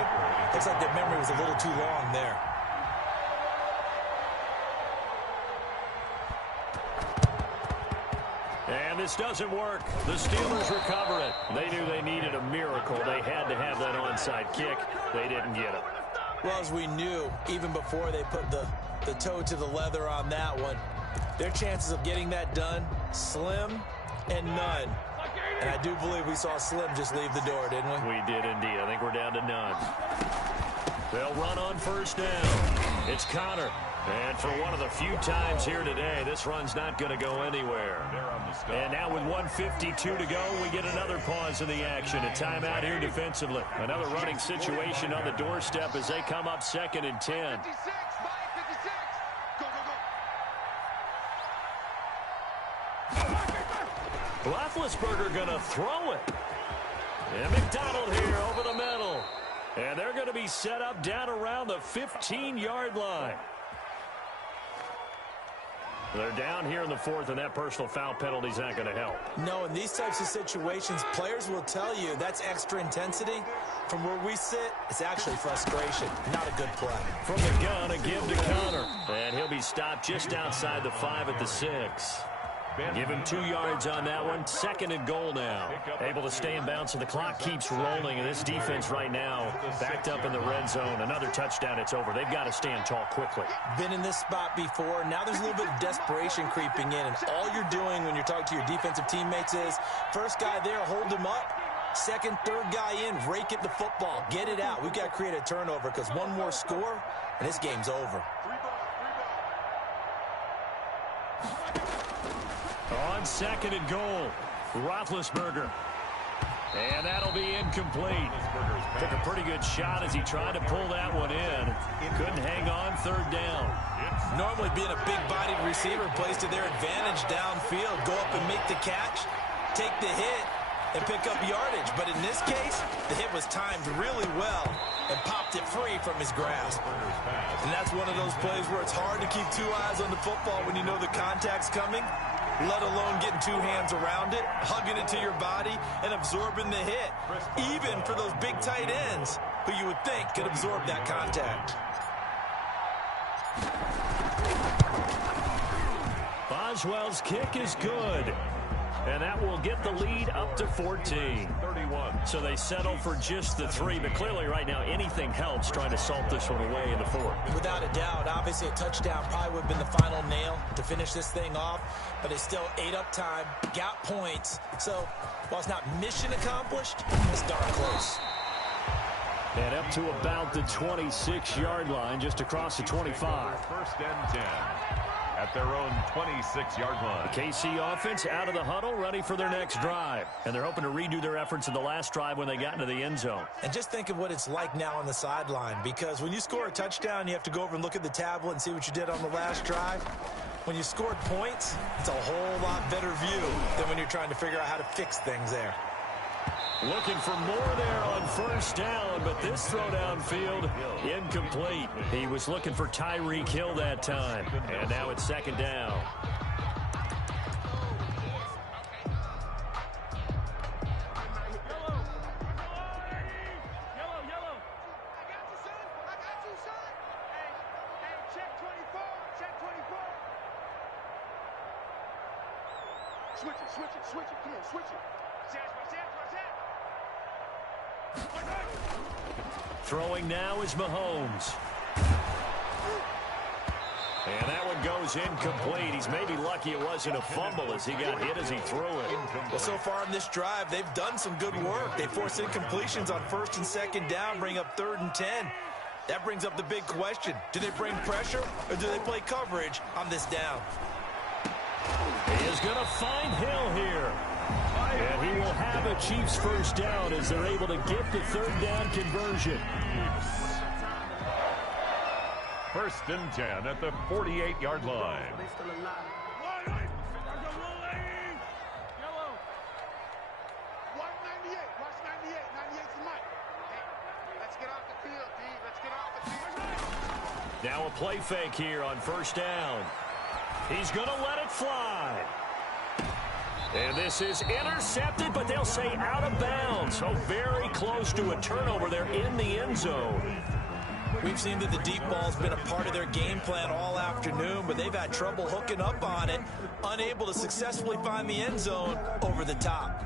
Looks like their memory was a little too long there. And this doesn't work. The Steelers recover it. They knew they needed a miracle. They had to have that onside kick. They didn't get it. Well, as we knew, even before they put the toe to the leather on that one, their chances of getting that done, slim and none. And I do believe we saw Slim just leave the door, didn't we? We did indeed. I think we're down to none. They'll run on 1st down. It's Connor. And for one of the few times here today, this run's not going to go anywhere. And now with 1:52 to go, we get another pause in the action. A timeout here defensively. Another running situation on the doorstep as they come up 2nd and 10. Roethlisberger going to throw it. And McDonald here over the middle. And they're going to be set up down around the 15-yard line. They're down here in the fourth, and that personal foul penalty is not going to help. No, in these types of situations, players will tell you that's extra intensity. From where we sit, it's actually frustration, not a good play. From the gun, a give to Connor. And he'll be stopped just outside the 5 at the 6. Give him 2 yards on that one. 2nd and goal now. Able to stay in bounds, so the clock keeps rolling. And this defense right now backed up in the red zone. Another touchdown, it's over. They've got to stand tall quickly. Been in this spot before. Now there's a little bit of desperation creeping in. And all you're doing when you're talking to your defensive teammates is, first guy there, hold him up. Second, third guy in, rake at the football. Get it out. We've got to create a turnover because one more score, and this game's over. On 2nd and goal, Roethlisberger. And that'll be incomplete. Took a pretty good shot as he tried to pull that one in. Couldn't hang on 3rd down. Normally being a big-bodied receiver plays to their advantage downfield. Go up and make the catch, take the hit, and pick up yardage. But in this case, the hit was timed really well and popped it free from his grasp. And that's one of those plays where it's hard to keep 2 eyes on the football when you know the contact's coming, let alone getting 2 hands around it, hugging it to your body, and absorbing the hit, even for those big tight ends who you would think could absorb that contact. Boswell's kick is good. And that will get the lead up to 14. So they settle for just the 3. But clearly right now anything helps trying to salt this one away in the 4th. Without a doubt, obviously a touchdown probably would have been the final nail to finish this thing off. But it's still ate up time, got points. So while it's not mission accomplished, it's darn close. And up to about the 26-yard line, just across the 25. 1st and 10. At their own 26-yard line. The KC offense out of the huddle, ready for their next drive. And they're hoping to redo their efforts in the last drive when they got into the end zone. And just think of what it's like now on the sideline, because when you score a touchdown, you have to go over and look at the tablet and see what you did on the last drive. When you scored points, it's a whole lot better view than when you're trying to figure out how to fix things there. Looking for more there on 1st down, but this throw downfield incomplete. He was looking for Tyreek Hill that time, and now it's 2nd down. Switch it, come on, switch it. Throwing now is Mahomes. And that one goes incomplete. He's maybe lucky it wasn't a fumble as he got hit as he threw it. Well, so far in this drive, they've done some good work. They force incompletions on 1st and 2nd down, bring up 3rd and 10. That brings up the big question. Do they bring pressure or do they play coverage on this down? He is going to find Hill here. And he will have a Chiefs 1st down as they're able to get the 3rd down conversion. 1st and 10 at the 48-yard line. Now a play fake here on 1st down. He's going to let it fly. And this is intercepted, but they'll say out of bounds. So very close to a turnover there in the end zone. We've seen that the deep ball's been a part of their game plan all afternoon, but they've had trouble hooking up on it, unable to successfully find the end zone over the top.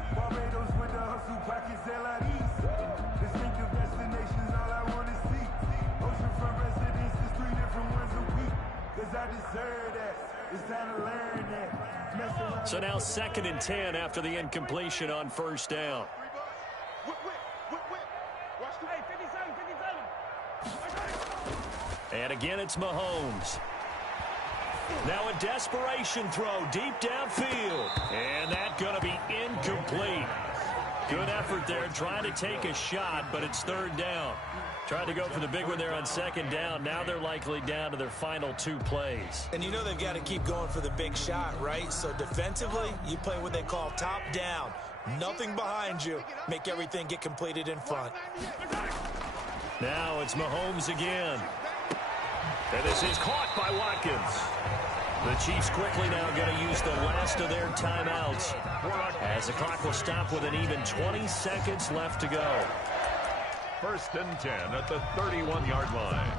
So now 2nd and 10 after the incompletion on 1st down. And again, it's Mahomes. Now a desperation throw deep downfield. And that's going to be incomplete. Good effort there trying to take a shot, but it's 3rd down. Tried to go for the big one there on 2nd down. Now they're likely down to their final 2 plays. And you know they've got to keep going for the big shot, right? So defensively, you play what they call top down. Nothing behind you. Make everything get completed in front. Now it's Mahomes again. And this is caught by Watkins. The Chiefs quickly now going to use the last of their timeouts, as the clock will stop with an even 20 seconds left to go. 1st and 10 at the 31-yard line.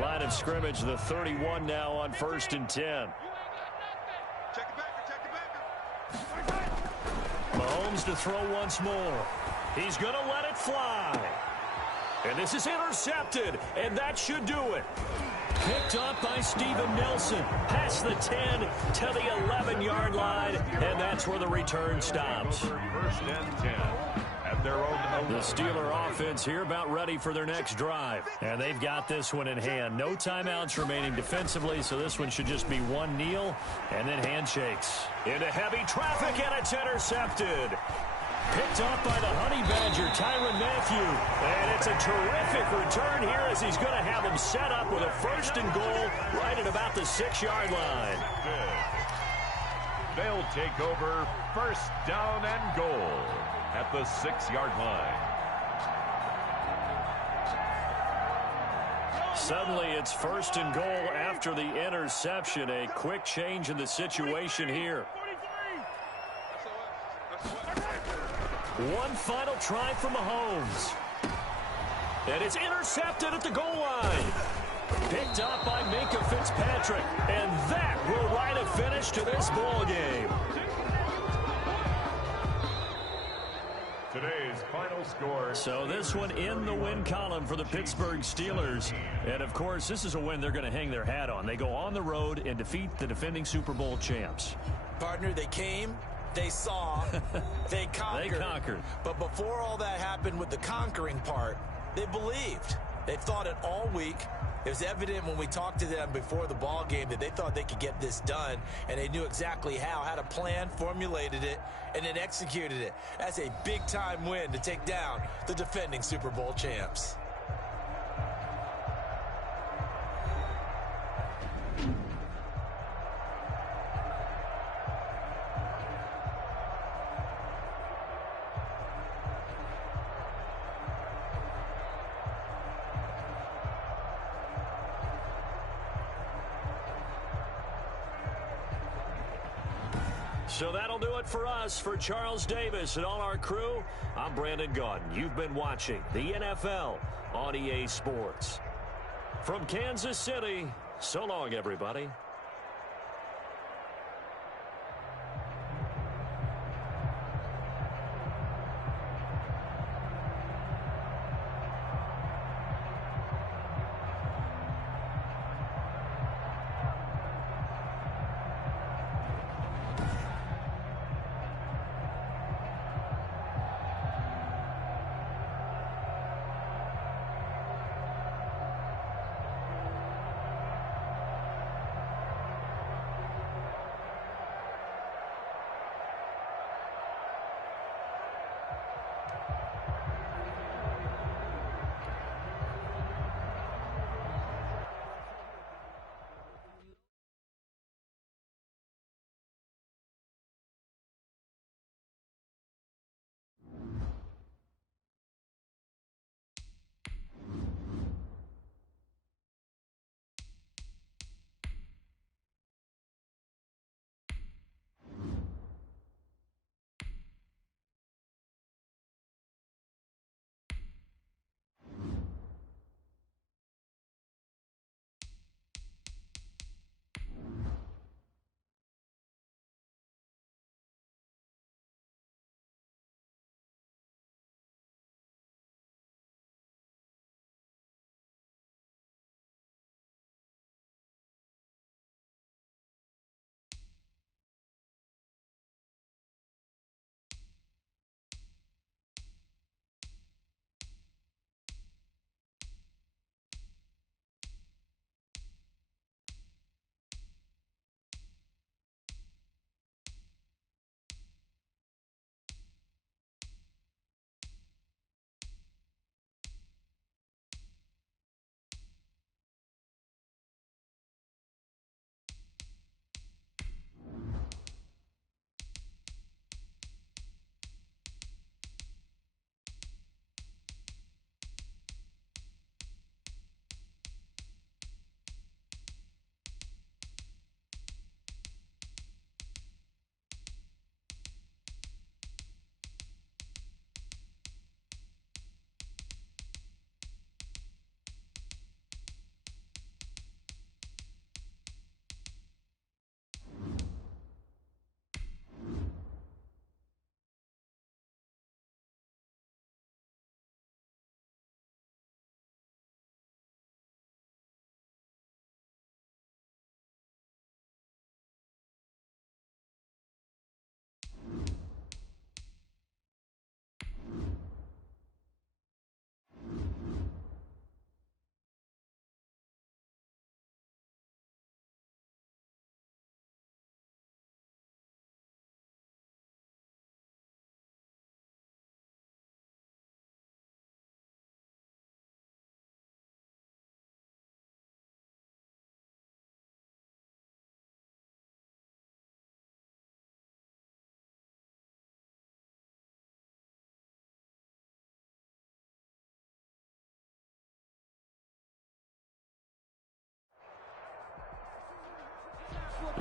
Line of scrimmage, the 31 now on 1st and 10. Check it back. Mahomes to throw once more. He's going to let it fly. And this is intercepted, and that should do it. Picked up by Steven Nelson. Past the 10 to the 11-yard line, and that's where the return stops. 1st and 10 at their own. The Steeler offense here about ready for their next drive. And they've got this one in hand. No timeouts remaining defensively, so this one should just be one kneel and then handshakes. Into heavy traffic, and it's intercepted. Picked up by the Honey Badger, Tyrann Mathieu. And it's a terrific return here as he's going to have him set up with a 1st and goal right at about the 6-yard line. They'll take over 1st down and goal at the 6-yard line. Suddenly it's 1st and goal after the interception. A quick change in the situation here. One final try from Mahomes. And it's intercepted at the goal line. Picked up by Minkah Fitzpatrick. And that will write a finish to this ball game. Today's final score. So this one in the win column for the Pittsburgh Steelers. And, of course, this is a win they're going to hang their hat on. They go on the road and defeat the defending Super Bowl champs. Partner, they came, they saw, they conquered. They conquered. But before all that happened with the conquering part, they believed. They thought it all week. It was evident when we talked to them before the ball game that they thought they could get this done, and they knew exactly how, had a plan, formulated it, and then executed it. That's a big-time win to take down the defending Super Bowl champs. So that'll do it for us. For Charles Davis and all our crew, I'm Brandon Gaudin. You've been watching the NFL on EA Sports. From Kansas City, so long, everybody.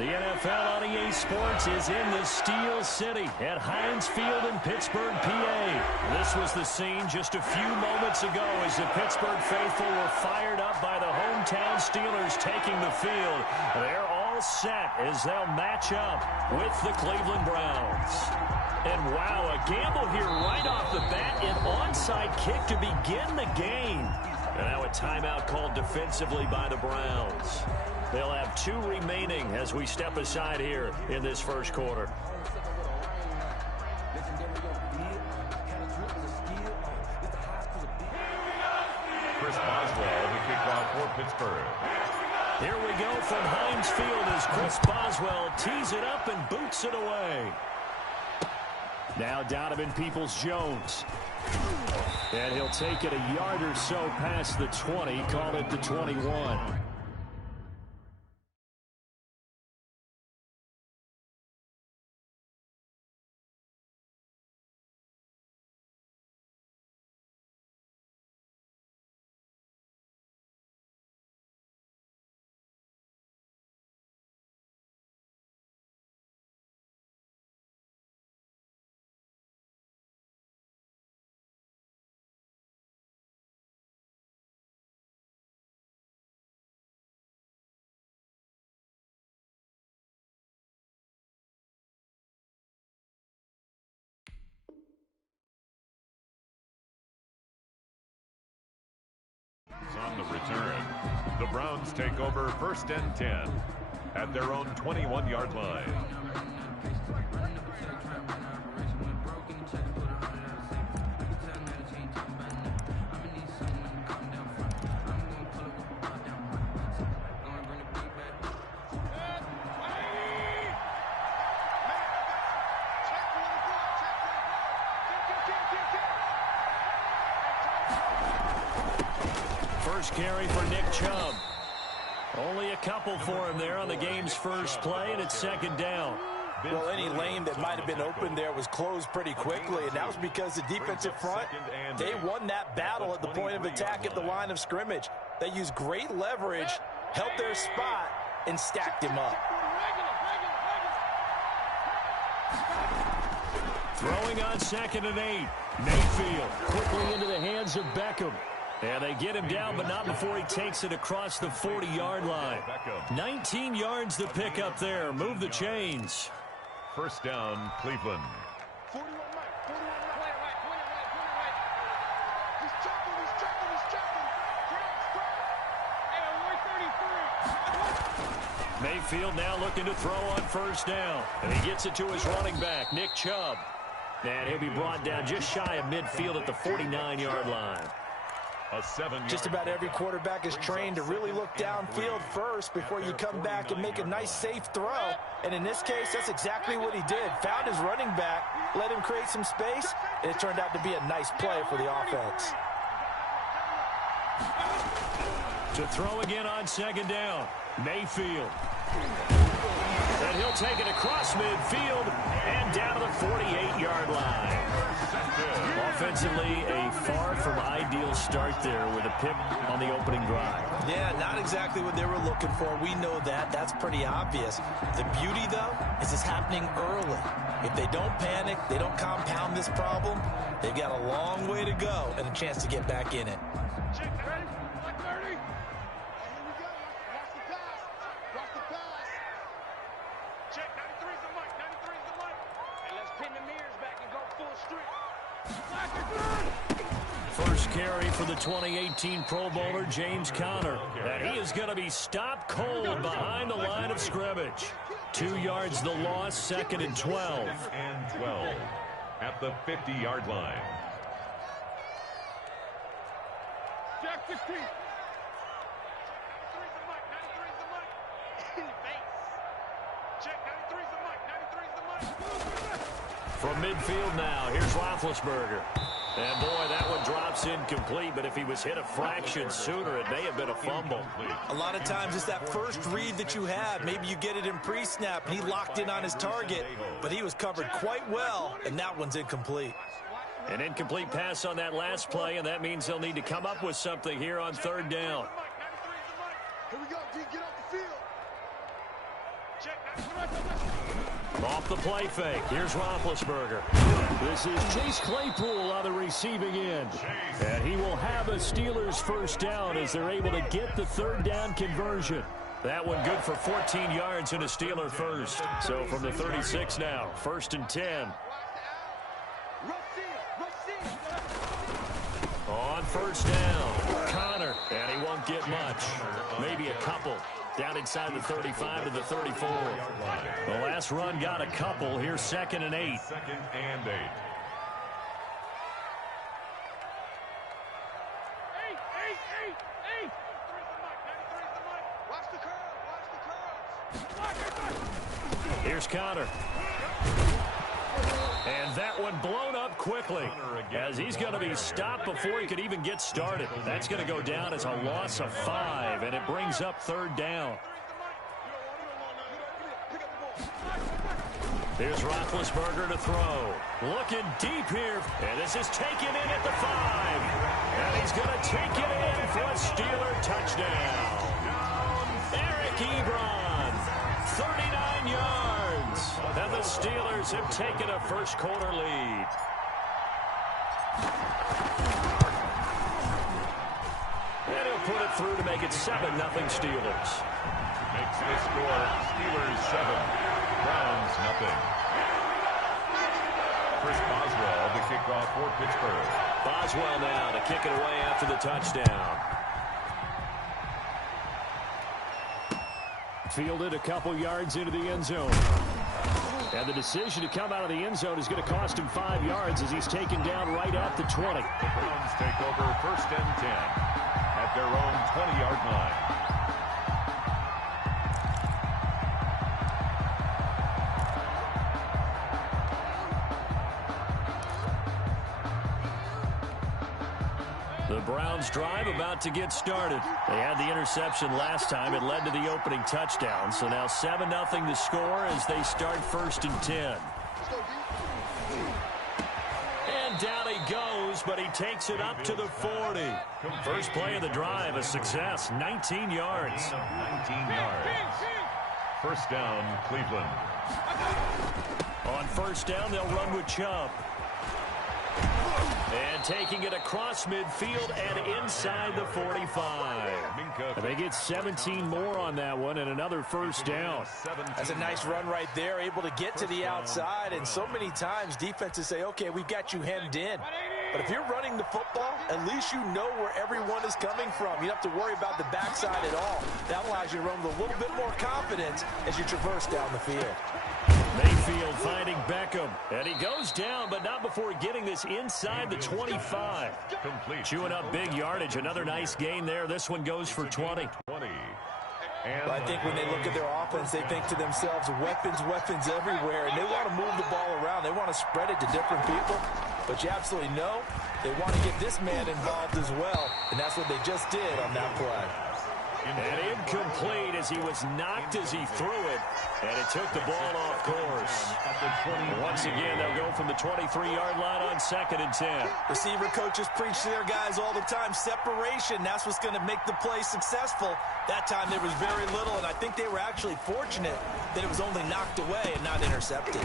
The NFL on EA Sports is in the Steel City at Heinz Field in Pittsburgh, PA. This was the scene just a few moments ago as the Pittsburgh faithful were fired up by the hometown Steelers taking the field. They're all set as they'll match up with the Cleveland Browns. And wow, a gamble here right off the bat, an onside kick to begin the game. And now a timeout called defensively by the Browns. They'll have 2 remaining as we step aside here in this first quarter. Chris Boswell, the kickoff for Pittsburgh. Here we go from Heinz Field as Chris Boswell tees it up and boots it away. Now Donovan Peoples-Jones. And he'll take it a yard or so past the 20, call it the 21. On the return, the Browns take over 1st and 10 at their own 21-yard line. First carry for Nick Chubb. Only a couple for him there on the game's first play, and it's 2nd down. Well, any lane that might have been open there was closed pretty quickly, and that was because the defensive front, they won that battle at the point of attack at the line of scrimmage. They used great leverage, held their spot, and stacked him up. Throwing on 2nd and 8. Mayfield quickly into the hands of Beckham. And they get him down, but not before he takes it across the 40-yard line. 19 yards to pick up there. Move the chains. First down, Cleveland. 41 right, 41 right. He's checking. Hey, 133. Mayfield now looking to throw on first down. And he gets it to his running back, Nick Chubb. And he'll be brought down just shy of midfield at the 49-yard line. Just about every quarterback is trained to really look downfield first before you come back and make a nice, safe throw. And in this case, that's exactly what he did. Found his running back, let him create some space, and it turned out to be a nice play for the offense. To throw again on 2nd down, Mayfield. And he'll take it across midfield and down to the 48-yard line. Offensively, a far from ideal start there with a pick on the opening drive. Yeah, not exactly what they were looking for. We know that. That's pretty obvious. The beauty, though, is it's happening early. If they don't panic, they don't compound this problem, they've got a long way to go and a chance to get back in it. Check, ready? 30. Here we go. Watch the pass. Watch the pass. Check, 93's the mic. 93's the mic. And let's pin the mirrors back and go full strength. First carry for the 2018 Pro Bowler, James Conner. And he is going to be stopped cold behind the line of scrimmage. 2 yards the loss, 2nd and 12. And 12 at the 50-yard line. Jack 16. 93's the mic. 93's the mic. In the face. Check, 93's the mic. 93's the mic. From midfield now, here's Roethlisberger. And boy, that one drops incomplete, but if he was hit a fraction sooner, it may have been a fumble. A lot of times it's that first read that you have. Maybe you get it in pre-snap, and he locked in on his target, but he was covered quite well, and that one's incomplete. An incomplete pass on that last play, and that means they'll need to come up with something here on 3rd down. Here we go, D. Get off the field. Off the play fake. Here's Roethlisberger. This is Chase Claypool on the receiving end. And he will have a Steelers first down as they're able to get the third down conversion. That one good for 14 yards and a Steeler first. So from the 36 now, 1st and 10. On first down, Connor, and he won't get much. Maybe a couple. Down inside the 35 to the 34. The last run got a couple. Here's 2nd and 8. 2nd and 8. Here's Connor. And that one blown up quickly as he's going to be stopped before he could even get started. That's going to go down as a loss of 5, and it brings up 3rd down. Here's Roethlisberger to throw. Looking deep here, and this is taken in at the 5. And he's going to take it in for a Steeler touchdown. Eric Ebron, 39 yards. And the Steelers have taken a first quarter lead. And he'll put it through to make it 7-0 Steelers. Makes the score Steelers 7, Browns 0. Chris Boswell the kickoff for Pittsburgh. Boswell now to kick it away after the touchdown. Fielded a couple yards into the end zone. And the decision to come out of the end zone is going to cost him 5 yards as he's taken down right at the 20. The Browns take over 1st and 10 at their own 20-yard line. The Browns drive about to get started. They had the interception last time. It led to the opening touchdown. So now 7-0 to score as they start 1st and 10. And down he goes, but he takes it up to the 40. First play of the drive, a success, 19 yards. 19 yards. First down, Cleveland. On first down, they'll run with Chubb. And taking it across midfield and inside the 45. They get 17 more on that one and another first down. That's a nice run right there, able to get to the outside. And so many times defenses say, okay, we've got you hemmed in. But if you're running the football, at least you know where everyone is coming from. You don't have to worry about the backside at all. That allows you to run with a little bit more confidence as you traverse down the field. Mayfield finding Beckham. And he goes down, but not before getting this inside the 25. Complete. Chewing up big yardage. Another nice gain there. This one goes for 20. But I think when they look at their offense, they think to themselves, weapons everywhere. And they want to move the ball around. They want to spread it to different people. But you absolutely know they want to get this man involved as well. And that's what they just did on that play. And incomplete as he was knocked as he threw it. And it took the ball off course. Once again, they'll go from the 23-yard line on 2nd and 10. Receiver coaches preach to their guys all the time. Separation, that's what's going to make the play successful. That time there was very little, and I think they were actually fortunate that it was only knocked away and not intercepted.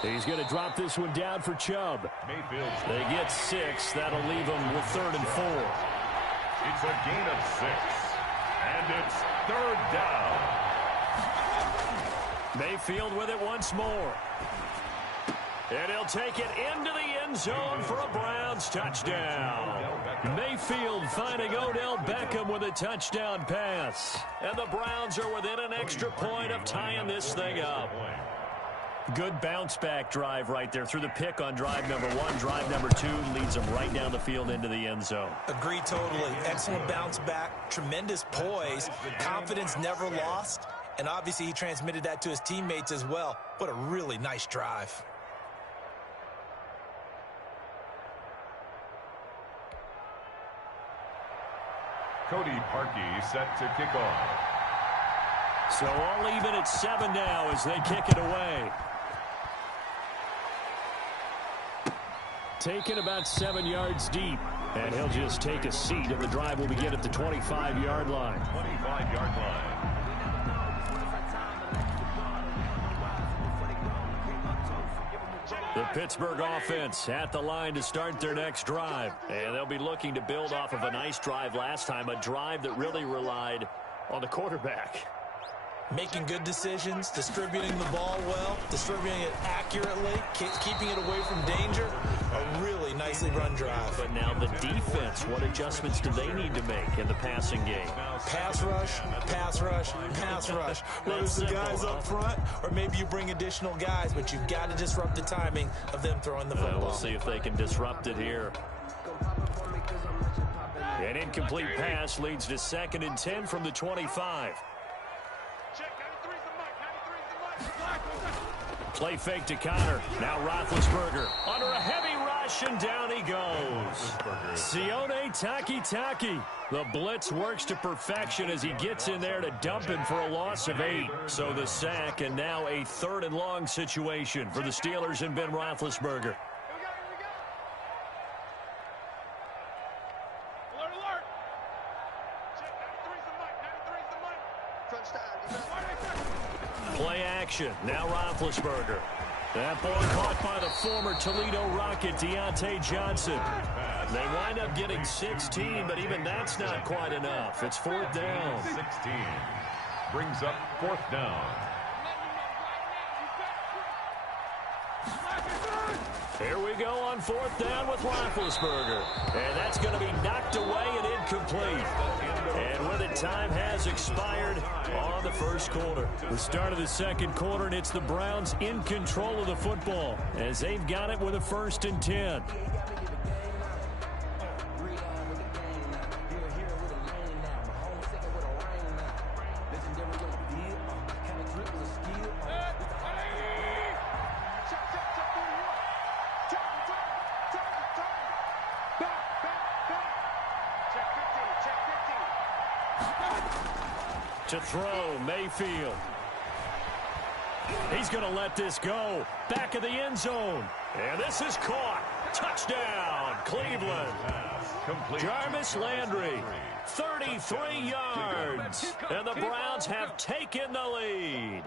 He's going to drop this one down for Chubb. Mayfield. They get 6. That'll leave them with 3rd and 4. It's a gain of 6. And it's 3rd down. Mayfield with it once more. And he'll take it into the end zone for a Browns touchdown. Mayfield finding Odell Beckham with a touchdown pass. And the Browns are within an extra point of tying this thing up. Good bounce-back drive right there through the pick on drive number 1. Drive number 2 leads them right down the field into the end zone. Agree totally. Excellent bounce-back, tremendous poise, confidence never lost, and obviously he transmitted that to his teammates as well. What a really nice drive. Cody Parkey set to kick off. So all even at 7 now as they kick it away. Taken about 7 yards deep. And he'll just take a seat, and the drive will begin at the 25-yard line. 25-yard line. The Pittsburgh offense at the line to start their next drive. And they'll be looking to build off of a nice drive last time, a drive that really relied on the quarterback. Making good decisions, distributing the ball well, distributing it accurately, keeping it away from danger. A really nicely run drive. But now the defense, what adjustments do they need to make in the passing game? Pass rush, pass rush, pass rush. Whether it's the guys up front or maybe you bring additional guys, but you've got to disrupt the timing of them throwing the football. We'll see if they can disrupt it here. An incomplete pass leads to 2nd and 10 from the 25. Play fake to Connor. Now Roethlisberger under a heavy rush, and down he goes. Sione Takitaki. The blitz works to perfection as he gets in there to dump him for a loss of 8. So the sack, and now a 3rd and long situation for the Steelers and Ben Roethlisberger. Play action. Now Roethlisberger. That ball caught by the former Toledo Rocket, Deontay Johnson. They wind up getting 16, but even that's not quite enough. It's 4th down. 16 brings up 4th down. Here we go on 4th down with Roethlisberger. And that's going to be knocked away and incomplete. And with it, time has expired on the first quarter. The start of the second quarter, and it's the Browns in control of the football as they've got it with a 1st and 10. To throw, Mayfield. He's going to let this go. Back of the end zone. And this is caught. Touchdown, Cleveland. Jarvis Landry, 33 yards. And the Browns have taken the lead.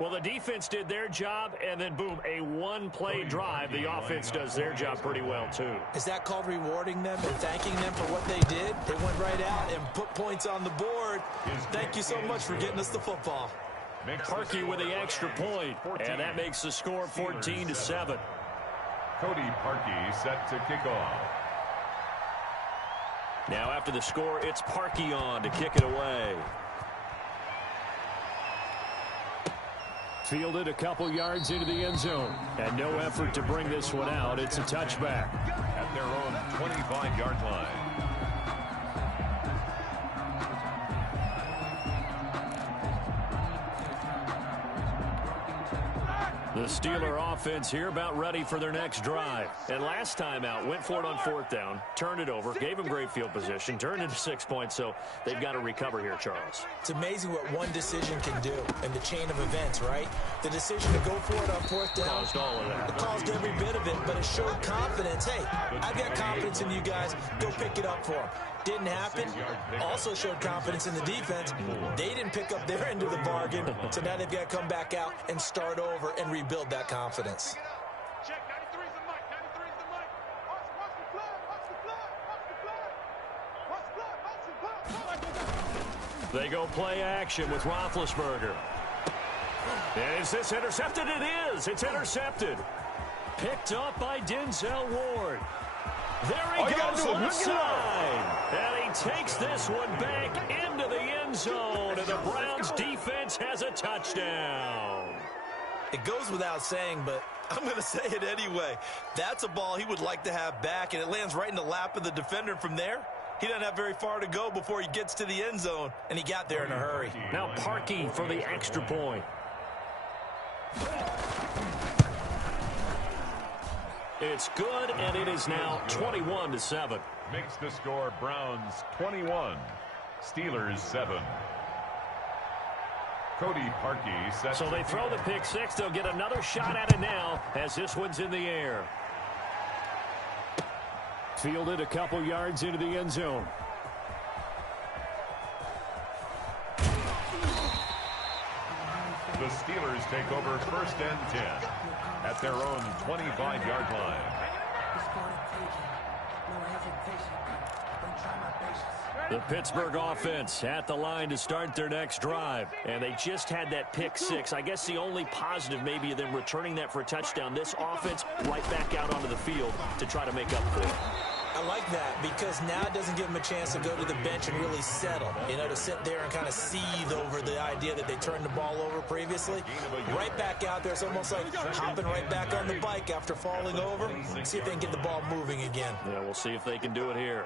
Well, the defense did their job, and then, boom, a one-play drive. The offense does their job pretty well, too. Is that called rewarding them and thanking them for what they did? They went right out and put points on the board. Thank you so much for getting us the football. Parkey with the extra point, and that makes the score 14-7. Cody Parkey set to kick off. Now after the score, it's Parkey on to kick it away. Fielded a couple yards into the end zone, and no effort to bring this one out. It's a touchback. At their own 25-yard line. The Steeler offense here about ready for their next drive. And last time out, went for it on 4th down, turned it over, gave them great field position, turned into 6 points, so they've got to recover here, Charles. It's amazing what one decision can do in the chain of events, right? The decision to go for it on 4th down. Caused all of that. It caused every bit of it, but it showed confidence. Hey, I've got confidence in you guys. Go pick it up for them. Didn't happen. Also showed confidence in the defense. They didn't pick up their end of the bargain, so now they've got to come back out and start over and rebuild that confidence. They go play action with Roethlisberger. Is this intercepted? It is. It's intercepted. Picked up by Denzel Ward. There he goes left side. And he takes this one back into the end zone. And the Browns defense has a touchdown. It goes without saying, but I'm going to say it anyway. That's a ball he would like to have back, and it lands right in the lap of the defender from there. He doesn't have very far to go before he gets to the end zone, and he got there in a hurry. Now Parkey for the extra point. It's good, and it is now 21-7. Makes the score Browns 21, Steelers 7. Cody Parkey sets. So they throw the pick six. They'll get another shot at it now as this one's in the air. Fielded a couple yards into the end zone. The the Steelers take over 1st and 10 at their own 25-yard line. The Pittsburgh offense at the line to start their next drive. And they just had that pick six. I guess the only positive maybe of them returning that for a touchdown. This offense right back out onto the field to try to make up for it. I like that because now it doesn't give them a chance to go to the bench and really settle. You know, to sit there and kind of seethe over the idea that they turned the ball over previously. Right back out there. It's almost like hopping right back on the bike after falling over. See if they can get the ball moving again. Yeah, we'll see if they can do it here.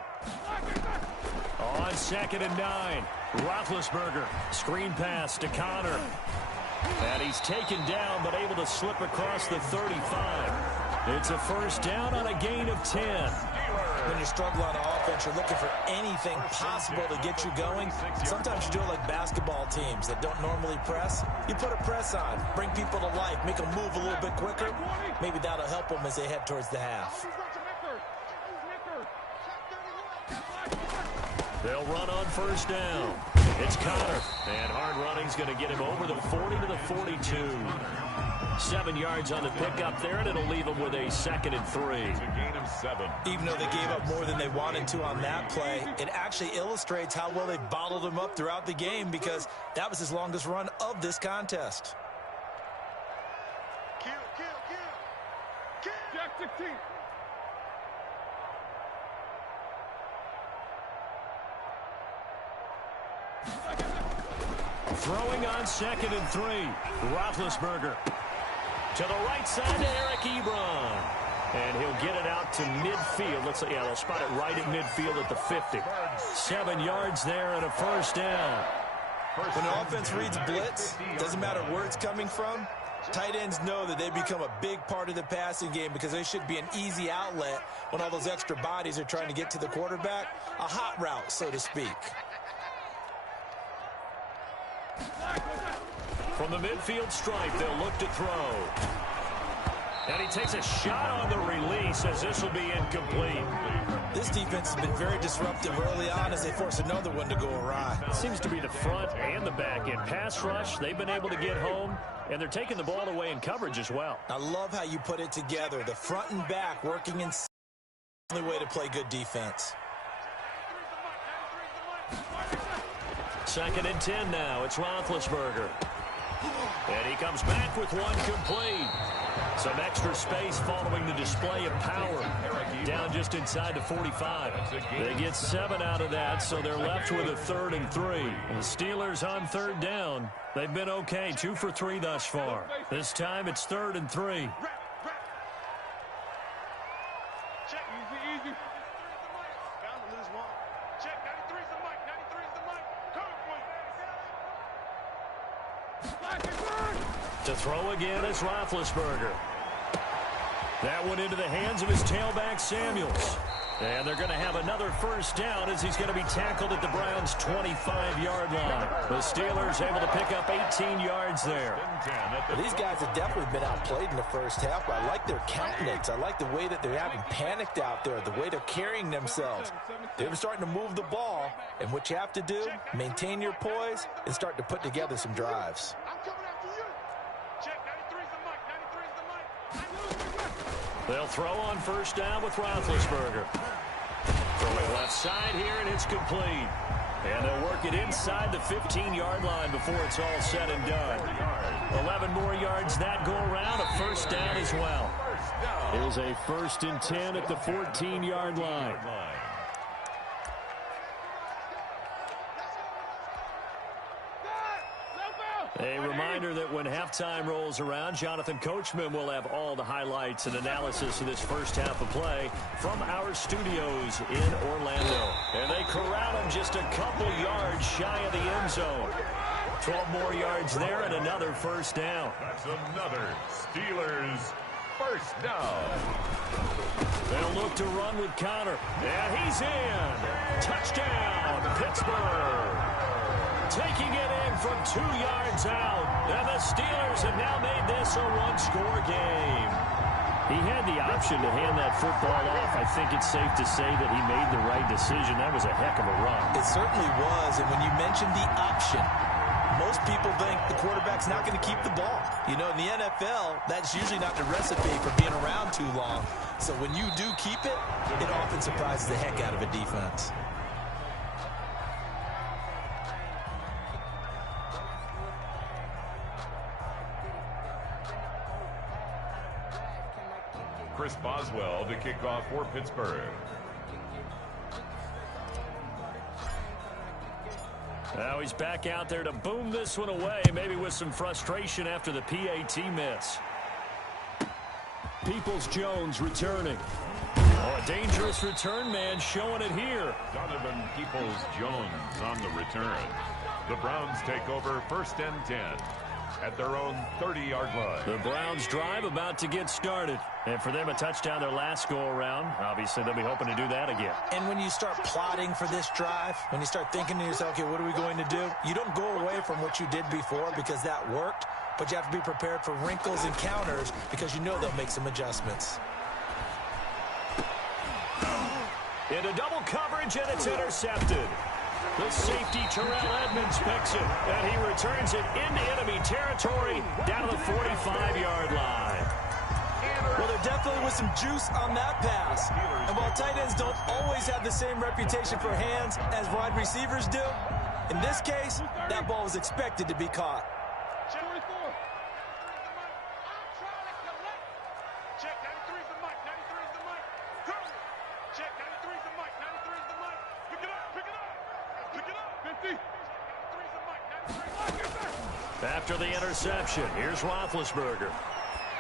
On 2nd and 9, Roethlisberger. Screen pass to Connor. And he's taken down but able to slip across the 35. It's a 1st down on a gain of 10. When you struggle on offense, you're looking for anything possible to get you going. Sometimes you do it like basketball teams that don't normally press. You put a press on, bring people to life, make them move a little bit quicker. Maybe that'll help them as they head towards the half. They'll run on 1st down. It's Connor. And hard running's going to get him over the 40 to the 42. 7 yards on the pickup there, and it'll leave them with a 2nd and 3. It's a gain of 7. Even though they gave up more than they wanted to on that play, it actually illustrates how well they bottled him up throughout the game because that was his longest run of this contest. Kill. Jack 16. Throwing on 2nd and 3. Roethlisberger. To the right side to Eric Ebron. And he'll get it out to midfield. Looks like, yeah, they'll spot it right at midfield at the 50. 7 yards there and a 1st down. When the offense reads blitz, doesn't matter where it's coming from, tight ends know that they become a big part of the passing game because they should be an easy outlet when all those extra bodies are trying to get to the quarterback. A hot route, so to speak. From the midfield stripe, they'll look to throw. And he takes a shot on the release as this will be incomplete. This defense has been very disruptive early on as they force another one to go awry. It seems to be the front and the back end. Pass rush, they've been able to get home, and they're taking the ball away in coverage as well. I love how you put it together. The front and back working in the only way to play good defense. 2nd and 10 now. It's Roethlisberger. And he comes back with one complete. Some extra space following the display of power. Down just inside the 45. They get 7 out of that, so they're left with a 3rd and 3. The Steelers on 3rd down. They've been okay, 2 for 3 thus far. This time it's 3rd and 3. Check. Easy. Bound to lose one. Check. 93's the mic. 93's the mic. Cover point. To throw again is Roethlisberger. That one into the hands of his tailback, Samuels. And they're going to have another 1st down as he's going to be tackled at the Browns' 25-yard line. The Steelers able to pick up 18 yards there. These guys have definitely been outplayed in the first half, but I like their countenance. I like the way that they're having panicked out there, the way they're carrying themselves. They're starting to move the ball, and what you have to do, maintain your poise and start to put together some drives. I'm coming after you. Check. 93's the mic. 93's the mic. They'll throw on 1st down with Roethlisberger. Throwing left side here, and it's complete. And they'll work it inside the 15-yard line before it's all said and done. 11 more yards that go around, a 1st down as well. It was a 1st and 10 at the 14-yard line. A reminder that when halftime rolls around, Jonathan Coachman will have all the highlights and analysis of this first half of play from our studios in Orlando. And they corral him just a couple yards shy of the end zone. 12 more yards there and another 1st down. That's another Steelers 1st down. They'll look to run with Connor. And he's in. Touchdown, Pittsburgh. Taking it in from 2 yards out. And the Steelers have now made this a one-score game. He had the option to hand that football off. I think it's safe to say that he made the right decision. That was a heck of a run. It certainly was. And when you mentioned the option, Most people think the quarterback's not going to keep the ball. You know, in the NFL, that's usually not the recipe for being around too long. So when you do keep it, it often surprises the heck out of a defense. Chris Boswell to kick off for Pittsburgh. Now he's back out there to boom this one away, maybe with some frustration after the PAT miss. Peoples-Jones returning. Oh, a dangerous return man showing it here. Donovan Peoples-Jones on the return. The Browns take over 1st and 10 at their own 30-yard line. The Browns drive about to get started. And for them, a touchdown their last go-around. Obviously, they'll be hoping to do that again. And when you start plotting for this drive, when you start thinking to yourself, okay, what are we going to do? You don't go away from what you did before because that worked, but you have to be prepared for wrinkles and counters because you know they'll make some adjustments. Into double coverage, and it's intercepted. The safety, Terrell Edmonds, picks it, and he returns it into enemy territory down to the 45-yard line. Well, there definitely was some juice on that pass. And while tight ends don't always have the same reputation for hands as wide receivers do, in this case, that ball was expected to be caught. Check 94. Check 93 is the mic. 93 is the mic. Check 93 is the mic. 93 is the mic. Pick it up. Pick it up. Pick it up. 50. 93 is the mic. 93. After the interception, here's Roethlisberger.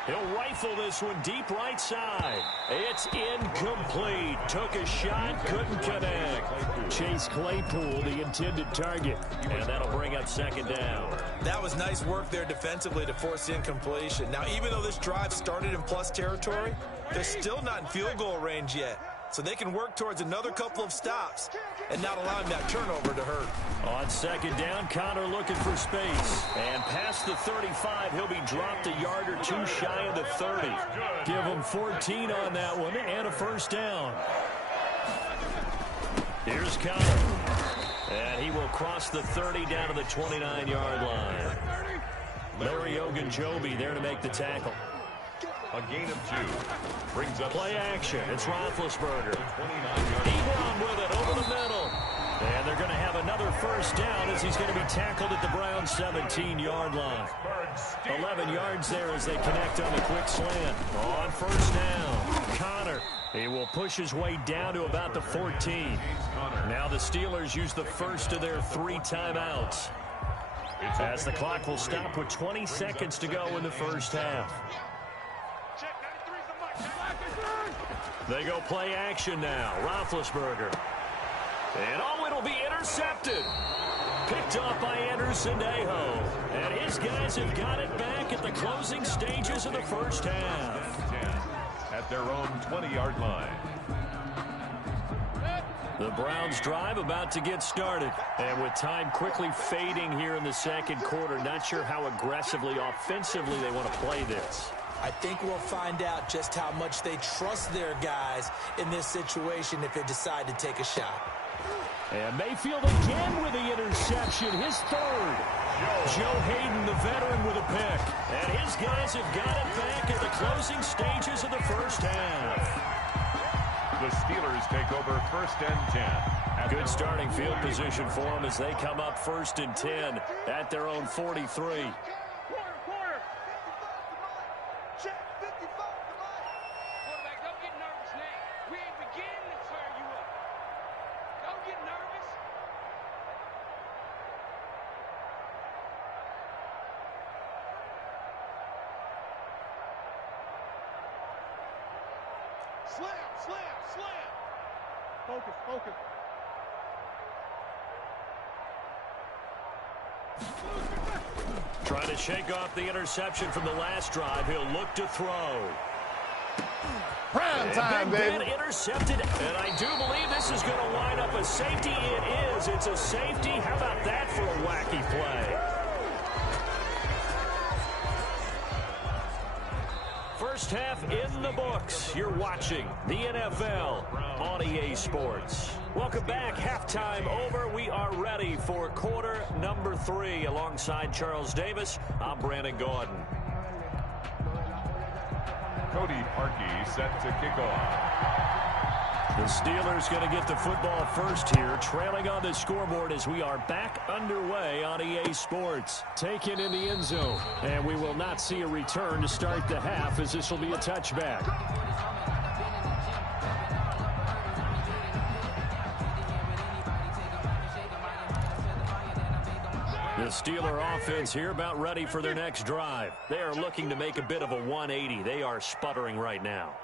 He'll rifle this one deep right side. It's incomplete. Took a shot, couldn't connect. Chase Claypool, the intended target. And that'll bring up 2nd down. That was nice work there defensively to force incompletion. Now, even though this drive started in plus territory, they're still not in field goal range yet. So they can work towards another couple of stops and not allowing that turnover to hurt. On 2nd down, Connor looking for space. And past the 35, he'll be dropped a yard or two shy of the 30. Give him 14 on that one and a 1st down. Here's Connor. And he will cross the 30 down to the 29-yard line. Larry Ogunjobi there to make the tackle. A gain of 2. Brings up play action. It's Roethlisberger. Ebron with it over the middle. And they're going to have another 1st down as he's going to be tackled at the Browns' 17-yard line. 11 yards there as they connect on the quick slant. On 1st down, Connor. He will push his way down to about the 14. Now the Steelers use the first of their 3 timeouts, as the clock will stop with 20 seconds to go in the 1st half. They go play action now. Roethlisberger. And it'll be intercepted. Picked off by Anderson Aho. And his guys have got it back at the closing stages of the 1st half. At their own 20-yard line. The Browns drive about to get started. And with time quickly fading here in the 2nd quarter, not sure how aggressively, offensively they want to play this. I think we'll find out just how much they trust their guys in this situation if they decide to take a shot. And Mayfield again with the interception, his 3rd. Joe Hayden, the veteran, with a pick. And his guys have got it back at the closing stages of the 1st half. The Steelers take over 1st and 10. Good starting field position for them as they come up 1st and 10 at their own 43. Slam. Focus. Trying to shake off the interception from the last drive. He'll look to throw. Prime time, baby. Intercepted, and I do believe this is going to wind up a safety. It is. It's a safety. How about that for a wacky play? First half in the books. You're watching the NFL on EA Sports. Welcome back. Halftime over. We are ready for quarter number 3. Alongside Charles Davis, I'm Brandon Gordon. Cody Parkey set to kick off. The Steelers going to get the football first here, trailing on the scoreboard as we are back underway on EA Sports. Taken in the end zone, and we will not see a return to start the half as this will be a touchback. The Steeler offense here about ready for their next drive. They are looking to make a bit of a 180. They are sputtering right now.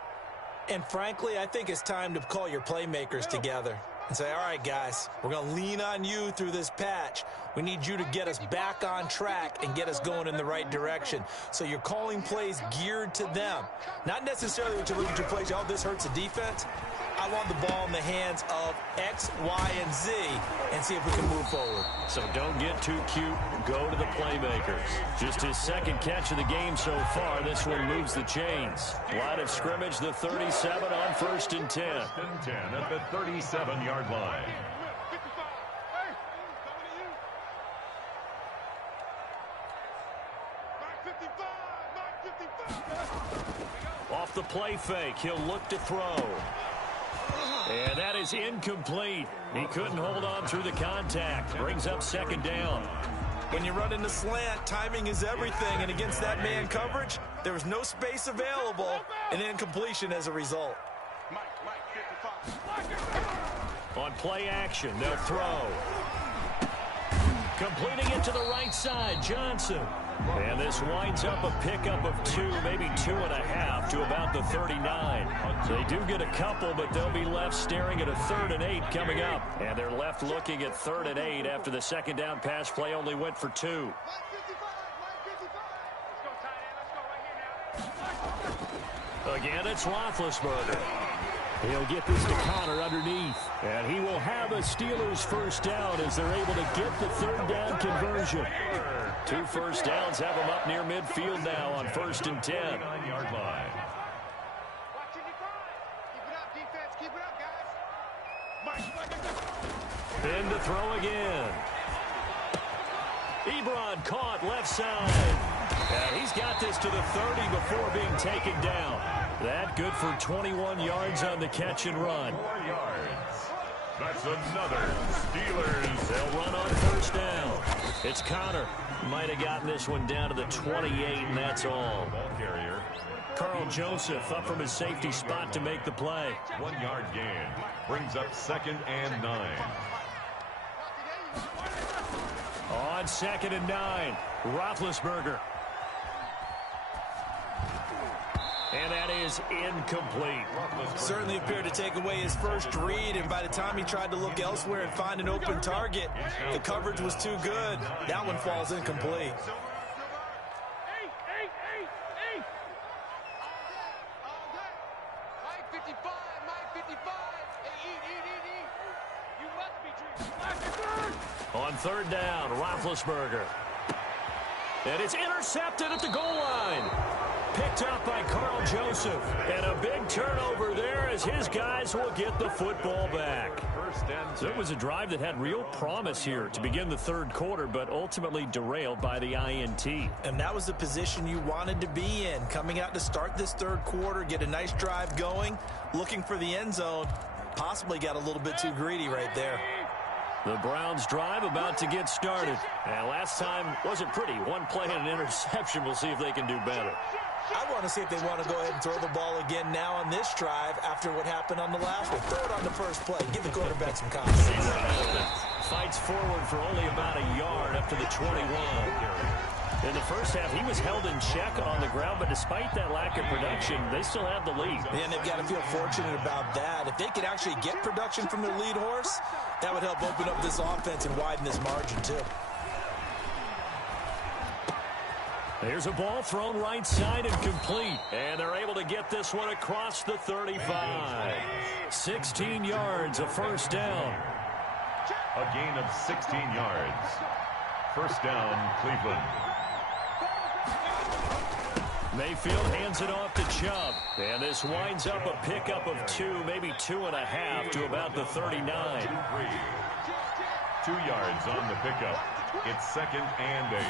And frankly, I think it's time to call your playmakers together and say, all right, guys, we're going to lean on you through this patch. We need you to get us back on track and get us going in the right direction. So you're calling plays geared to them. Not necessarily when you look at your plays, oh, this hurts the defense. I want the ball in the hands of X, Y, and Z and see if we can move forward. So don't get too cute. Go to the playmakers. Just his second catch of the game so far. This one moves the chains. Line of scrimmage, the 37 on 1st and 10. 1st and 10 at the 37-yard line. Off the play fake, he'll look to throw. And that is incomplete. He couldn't hold on through the contact. Brings up 2nd down. When you run into slant, timing is everything. And against that man coverage, there was no space available and incompletion as a result. On play action, they'll throw. Completing it to the right side, Johnson. And this winds up a pickup of 2, maybe 2.5 to about the 39. They do get a couple, but they'll be left staring at a 3rd and 8 coming up. And they're left looking at 3rd and 8 after the 2nd down pass play only went for 2. Again, it's Roethlisberger. He'll get this to Connor underneath. And he will have a Steelers 1st down as they're able to get the 3rd down conversion. 2 first downs have them up near midfield now on 1st and 10. 9-yard line. In to throw again. Ebron caught left side. And he's got this to the 30 before being taken down. That good for 21 yards on the catch and run. 4 yards. That's another Steelers. They'll run on 1st down. It's Connor. Might have gotten this one down to the 28, and that's all. Ball carrier. Carl Joseph up from his safety spot to make the play. 1-yard gain. Brings up 2nd and 9. On 2nd and 9, Roethlisberger. And that is incomplete. Certainly appeared to take away his first read, and by the time he tried to look elsewhere and find an open target, the coverage was too good. That one falls incomplete. On 3rd down, Roethlisberger. And it's intercepted at the goal line. Picked up by Carl Joseph. And a big turnover there as his guys will get the football back. So it was a drive that had real promise here to begin the 3rd quarter, but ultimately derailed by the INT. And that was the position you wanted to be in. Coming out to start this 3rd quarter, get a nice drive going, looking for the end zone. Possibly got a little bit too greedy right there. The Browns drive about to get started. And last time wasn't pretty. One play and an interception. We'll see if they can do better. I want to see if they want to go ahead and throw the ball again now on this drive after what happened on the last one. Throw it on the first play. Give the quarterback some confidence. Fights forward for only about a yard up to the 21. In the first half, he was held in check on the ground, but despite that lack of production, they still have the lead. And they've got to feel fortunate about that. If they could actually get production from their lead horse, that would help open up this offense and widen this margin, too. There's a ball thrown right side and complete. And they're able to get this one across the 35. 16 yards, a 1st down. A gain of 16 yards. 1st down, Cleveland. Mayfield hands it off to Chubb. And this winds up a pickup of 2, maybe 2.5 to about the 39. 2 yards on the pickup. It's 2nd and 8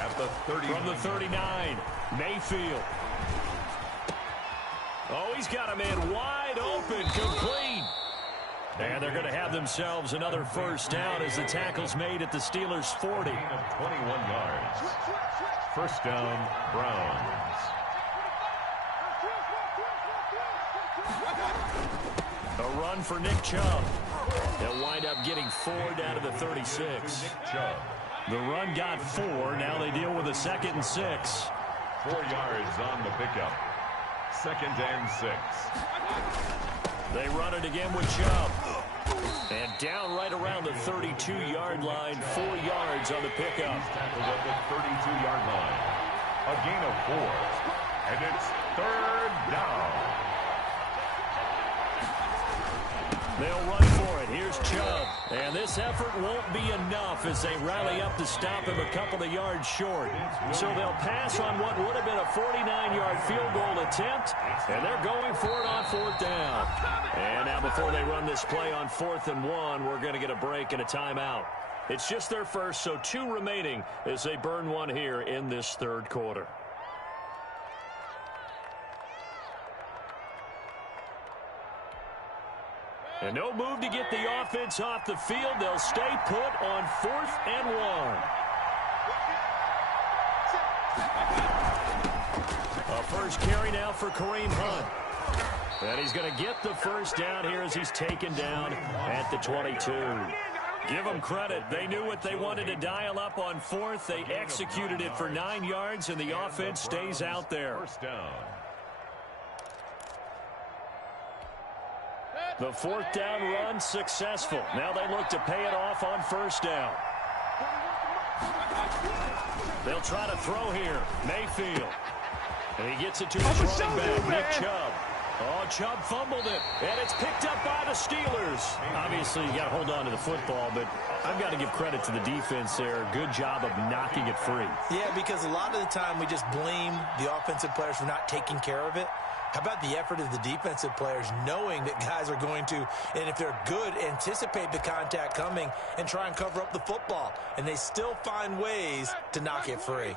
at the 30. From the 39, Mayfield. Oh, he's got a man wide open, complete. And they're going to have themselves another first down as the tackle's made at the Steelers' 40. Gain of 21 yards. First down, Browns. A run for Nick Chubb. They'll wind up getting 4 down to the 36. Nick Chubb. The run got 4. Now they deal with a 2nd and 6. 4 yards on the pickup. 2nd and 6. They run it again with Chubb. And down right around the 32-yard line. 4 yards on the pickup. He's tackled at the 32-yard line. A gain of 4. And it's 3rd down. They'll run for it. Here's Chubb. And this effort won't be enough as they rally up to stop him a couple of yards short. So they'll pass on what would have been a 49-yard field goal attempt. And they're going for it on 4th down. And now before they run this play on 4th and 1, we're going to get a break and a timeout. It's just their first, so 2 remaining as they burn one here in this 3rd quarter. And no move to get the offense off the field. They'll stay put on 4th and 1. A first carry now for Kareem Hunt. And he's going to get the first down here as he's taken down at the 22. Give them credit. They knew what they wanted to dial up on 4th. They executed it for 9 yards, and the offense stays out there. First down. The 4th down run successful. Now they look to pay it off on 1st down. They'll try to throw here. Mayfield. And he gets it to his running back, Nick Chubb. Oh, Chubb fumbled it, and it's picked up by the Steelers. Obviously, you got to hold on to the football, but I've got to give credit to the defense there. Good job of knocking it free. Yeah, because a lot of the time we just blame the offensive players for not taking care of it. How about the effort of the defensive players knowing that guys are going to, and if they're good, anticipate the contact coming and try and cover up the football. And they still find ways to knock it free.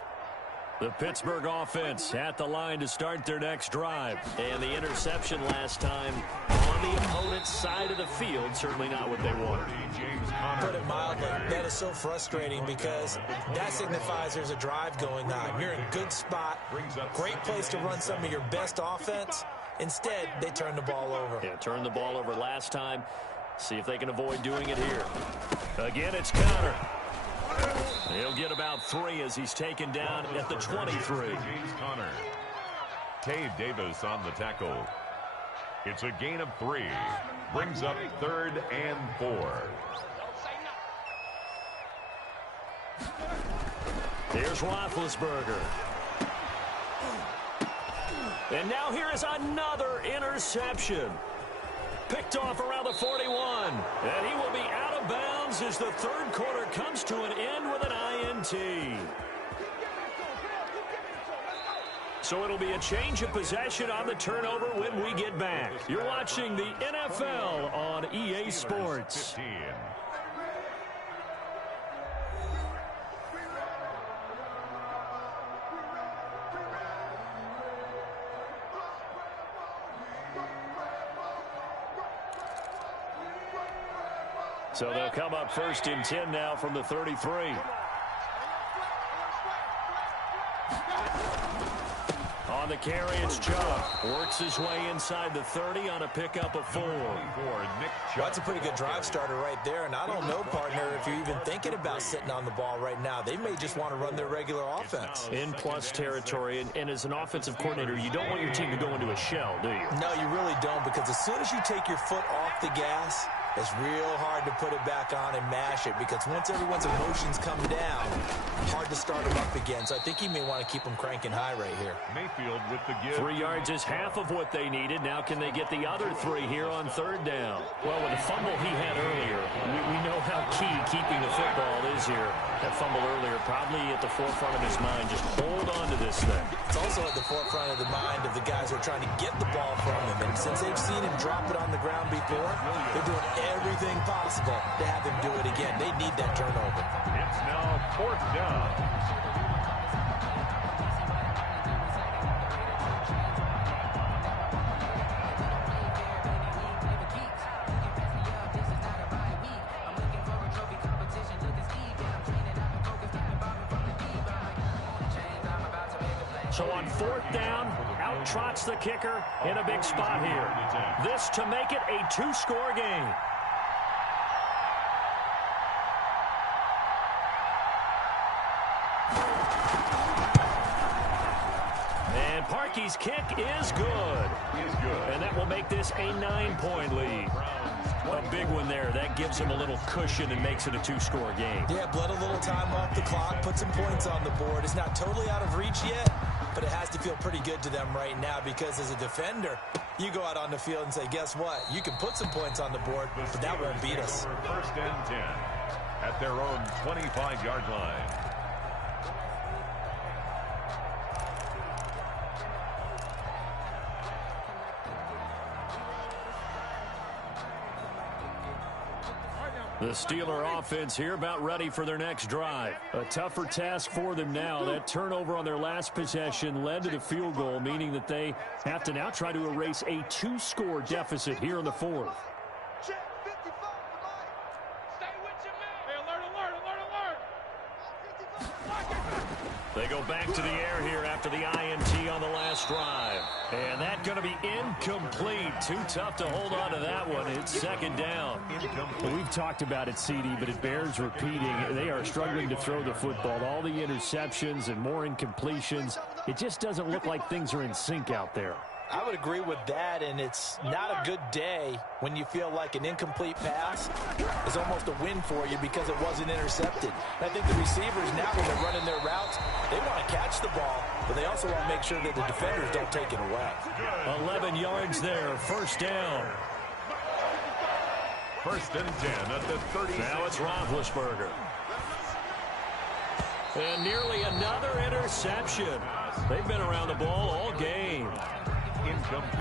The Pittsburgh offense at the line to start their next drive. And the interception last time on the opponent's side of the field. Certainly not what they wanted. Put it mildly, that is so frustrating because that signifies there's a drive going on. You're in a good spot, great place to run some of your best offense. Instead, they turn the ball over. Yeah, turned the ball over last time. See if they can avoid doing it here. Again, it's Conner. He'll get about 3 as he's taken down at the 23. James Conner. Cade Davis on the tackle. It's a gain of 3. Brings up 3rd and 4. Here's Roethlisberger. And now here is another interception. Picked off around the 41. And he will be out of bounds as the 3rd quarter comes to an end with an INT. So it'll be a change of possession on the turnover when we get back. You're watching the NFL on EA Sports. 15. So they'll come up 1st and 10 now from the 33. On the carry, it's Chubb. Works his way inside the 30 on a pickup of 4. Well, that's a pretty good drive starter right there. And I don't know, partner, if you're even thinking about sitting on the ball right now. They may just want to run their regular offense. In plus territory. And as an offensive coordinator, you don't want your team to go into a shell, do you? No, you really don't, because as soon as you take your foot off the gas, it's real hard to put it back on and mash it, because once everyone's emotions come down, hard to start them up again. So I think you may want to keep them cranking high right here. Mayfield with the give. 3 yards is half of what they needed. Now can they get the other 3 here on 3rd down? Well, with the fumble he had earlier, we know how key keeping the football is is here. That fumble earlier probably at the forefront of his mind. Just hold on to this thing. It's also at the forefront of the mind of the guys who are trying to get the ball from him. And since they've seen him drop it on the ground before, they're doing everything possible to have him do it again. They need that turnover. It's now 4th down. So on 4th down, out trots the kicker in a big spot here. This to make it a 2-score game. And Parkey's kick is good. And that will make this a 9-point lead. A big one there. That gives him a little cushion and makes it a 2-score game. Yeah, bled a little time off the clock, put some points on the board. It's not totally out of reach yet, but it has to feel pretty good to them right now because as a defender, you go out on the field and say, guess what? You can put some points on the board, but that won't beat us. 1st and 10 at their own 25-yard line. The Steeler offense here about ready for their next drive. A tougher task for them now. That turnover on their last possession led to the field goal, meaning that they have to now try to erase a 2-score deficit here in the 4th. They go back to the air here after the INT on the last drive. And that's going to be incomplete. Too tough to hold on to that one. It's 2nd down. Well, we've talked about it, CD, but it bears repeating. They are struggling to throw the football. All the interceptions and more incompletions. It just doesn't look like things are in sync out there. I would agree with that, and it's not a good day when you feel like an incomplete pass is almost a win for you because it wasn't intercepted. And I think the receivers now, when they're running their routes, they want to catch the ball, but they also want to make sure that the defenders don't take it away. 11 yards there, 1st down. 1st and 10 at the 30. Now it's Roethlisberger. And nearly another interception. They've been around the ball all game.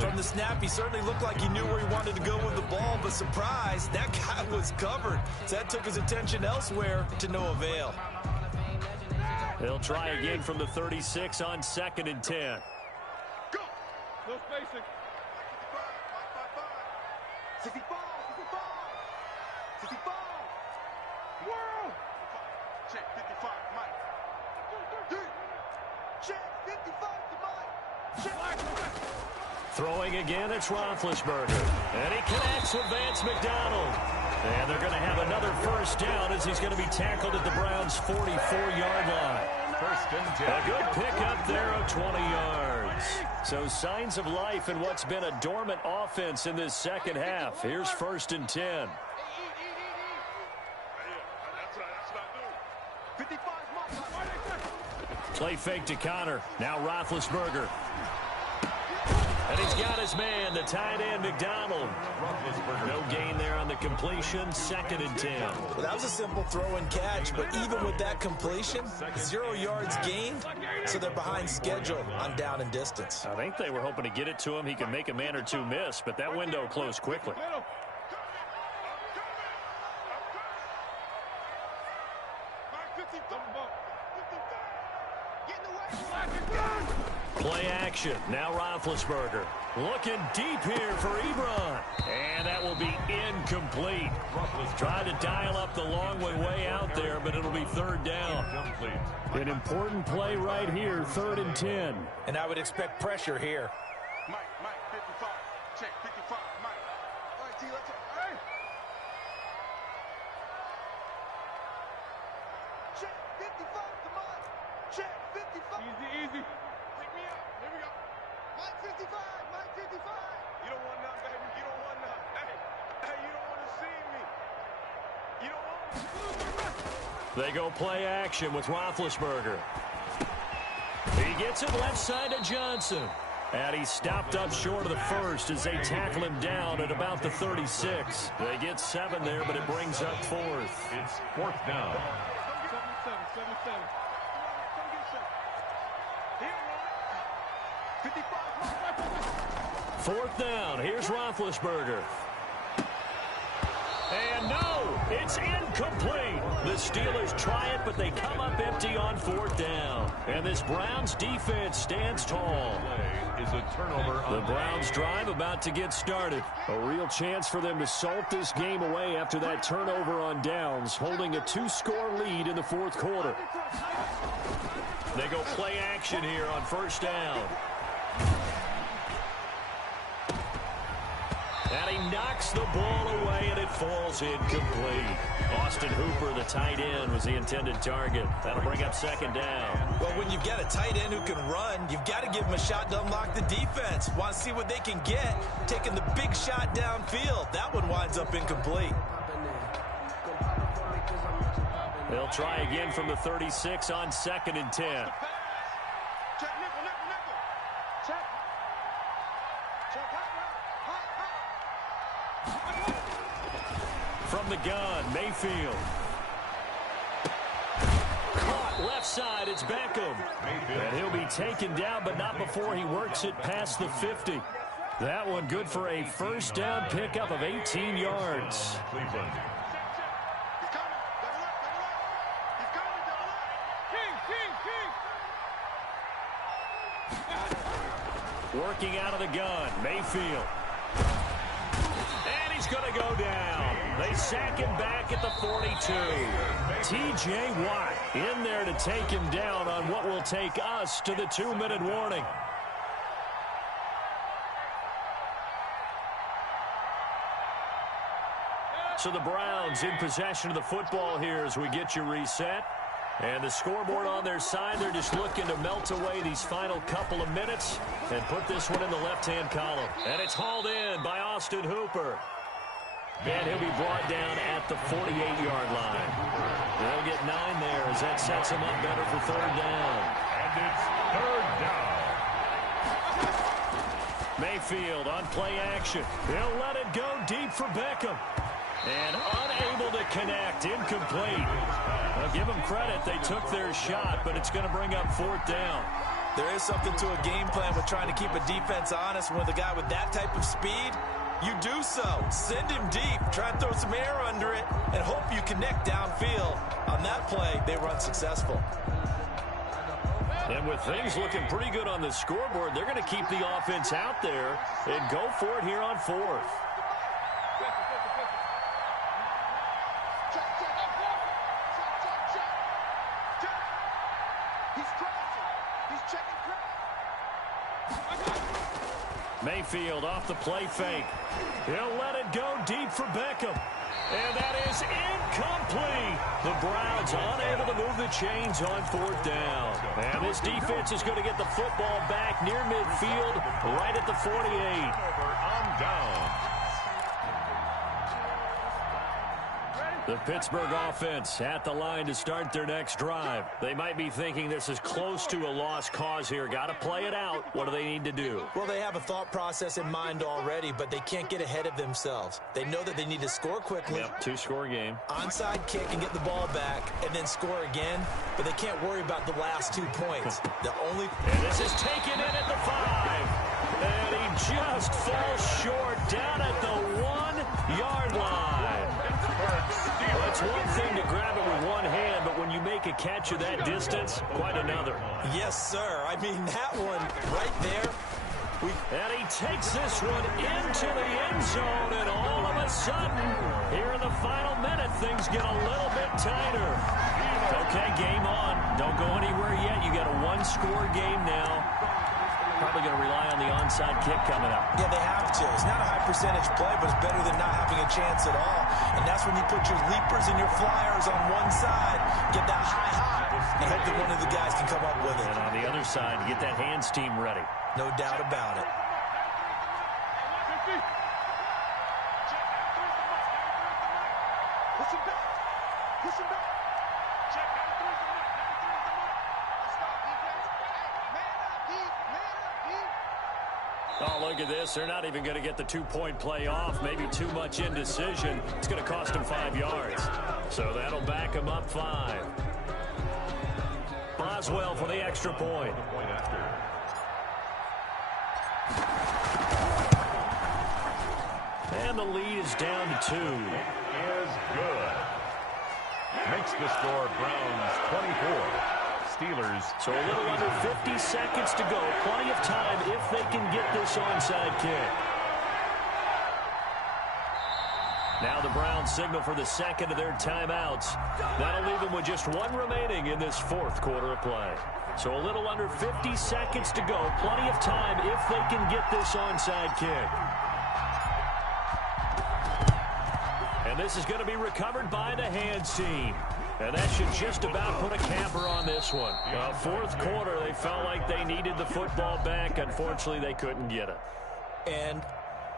From the snap, he certainly looked like he knew where he wanted to go with the ball, but surprise, that guy was covered. So that took his attention elsewhere to no avail. They'll try again from the 36 on 2nd and 10. Go! No spacing. 65. 65. Whoa! Check 55, Mike. Check 55 to Mike. Check. Throwing again, it's Roethlisberger. And he connects with Vance McDonald. And they're going to have another 1st down as he's going to be tackled at the Browns' 44-yard line. 1st and 10. A good pickup there of 20 yards. So signs of life in what's been a dormant offense in this 2nd half. Here's 1st and 10. Play fake to Connor. Now Roethlisberger. And he's got his man, the tight end, McDonald. No gain there on the completion, 2nd and 10. Well, that was a simple throw and catch, but even with that completion, 0 yards gained, so they're behind schedule on down and distance. I think they were hoping to get it to him. He can make a man or two miss, but that window closed quickly. Play action. Now Roethlisberger. Looking deep here for Ebron. And that will be incomplete. Tried to dial up the long way out there, but it'll be 3rd down. An important play right here, 3rd and 10. And I would expect pressure here. Mike, 55. Check 55, Mike. All right, T, let's go. Hey! Check 55 to Mike. Check 55. Easy. Pick me up. Here we go. Mike 55. You don't want none, baby. You don't want none. Hey, you don't want to see me. You don't want They go play action with Roethlisberger. He gets it left side to Johnson. And he stopped up short of the 1st as they tackle him down at about the 36. They get 7 there, but it brings up 4th. It's 4th down. 7-7. Come get set. Here, Ron. 55. Fourth down. Here's Roethlisberger. And no, it's incomplete. The Steelers try it, but they come up empty on fourth down. And this Browns defense stands tall. Is a turnover. The Browns drive about to get started. A real chance for them to salt this game away after that turnover on downs, holding a 2-score lead in the fourth quarter. They go play action here on first down. And he knocks the ball away, and it falls incomplete. Austin Hooper, the tight end, was the intended target. That'll bring up second down. Well, when you've got a tight end who can run, you've got to give him a shot to unlock the defense. Want to see what they can get, taking the big shot downfield. That one winds up incomplete. They'll try again from the 36 on 2nd and 10. Check nickel. Check. Check hot. From the gun, Mayfield. Caught left side, it's Beckham. And he'll be taken down, but not before he works it past the 50. That one good for a first down pickup of 18 yards. Cleveland. He's coming. Double up. He's coming. Double up. King. Working out of the gun, Mayfield. And he's going to go down. They sack him back at the 42. T.J. Watt in there to take him down on what will take us to the 2-minute warning. So the Browns in possession of the football here as we get you reset. And the scoreboard on their side, they're just looking to melt away these final couple of minutes and put this one in the left-hand column. And it's hauled in by Austin Hooper. And he'll be brought down at the 48-yard line. They'll get 9 there as that sets him up better for third down. And it's third down. Mayfield on play action. He'll let it go deep for Beckham. And unable to connect, incomplete. I'll give them credit. They took their shot, but it's going to bring up fourth down. There is something to a game plan with trying to keep a defense honest. With a guy with that type of speed, you do so. Send him deep. Try and throw some air under it and hope you connect downfield. On that play, they were unsuccessful. And with things looking pretty good on the scoreboard, they're going to keep the offense out there and go for it here on fourth. Mayfield off the play fake. He'll let it go deep for Beckham. And that is incomplete. The Browns unable to move the chains on fourth down. And this defense is going to get the football back near midfield, right at the 48. On down. The Pittsburgh offense at the line to start their next drive. They might be thinking this is close to a lost cause here. Got to play it out. What do they need to do? Well, they have a thought process in mind already, but they can't get ahead of themselves. They know that they need to score quickly. Yep, 2-score game. Onside kick and get the ball back and then score again, but they can't worry about the last 2 points. And this is taken in at the 5. And he just falls short down at the 1-yard line. Well, it's one thing to grab it with one hand, but when you make a catch of that distance, quite another. Yes, sir. I mean, that one right there. And he takes this one into the end zone, and all of a sudden, here in the final minute, things get a little bit tighter. Okay, game on. Don't go anywhere yet. You got a 1-score game now. Probably going to rely on the onside kick coming up. Yeah, they have to. It's not a high percentage play, but it's better than not having a chance at all. And that's when you put your leapers and your flyers on one side, get that high hop, and hope that one of the guys can come up with it. And on the other side, get that hands team ready. No doubt about it. Push him back. Push him back. Check. Oh, look at this. They're not even going to get the 2-point play off. Maybe too much indecision. It's going to cost them 5 yards. So that'll back them up 5. Boswell for the extra point. And the lead is down to 2. Is good. Makes the score Browns 24. Steelers. So a little under 50 seconds to go. Plenty of time if they can get this onside kick. Now the Browns signal for the second of their timeouts. That'll leave them with just one remaining in this fourth quarter of play. So a little under 50 seconds to go. Plenty of time if they can get this onside kick. And this is going to be recovered by the hands team. And that should just about put a capper on this one. Fourth quarter, they felt like they needed the football back. Unfortunately, they couldn't get it. And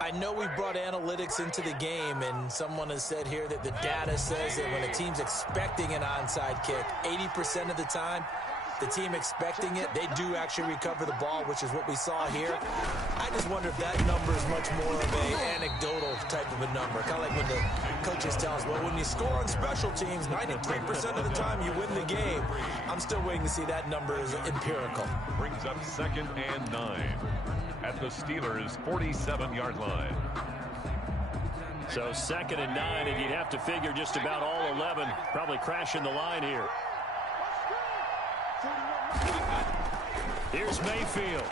I know we brought analytics into the game, and someone has said here that the data says that when a team's expecting an onside kick, 80% of the time, the team expecting it, they do actually recover the ball, which is what we saw here. I just wonder if that number is much more of an anecdotal type of a number. Kind of like when the coaches tell us, well, when you score on special teams, 93% of the time you win the game. I'm still waiting to see that number is empirical. Brings up 2nd and 9 at the Steelers' 47-yard line. So 2nd and 9, and you'd have to figure just about all 11 probably crashing the line here. Here's Mayfield.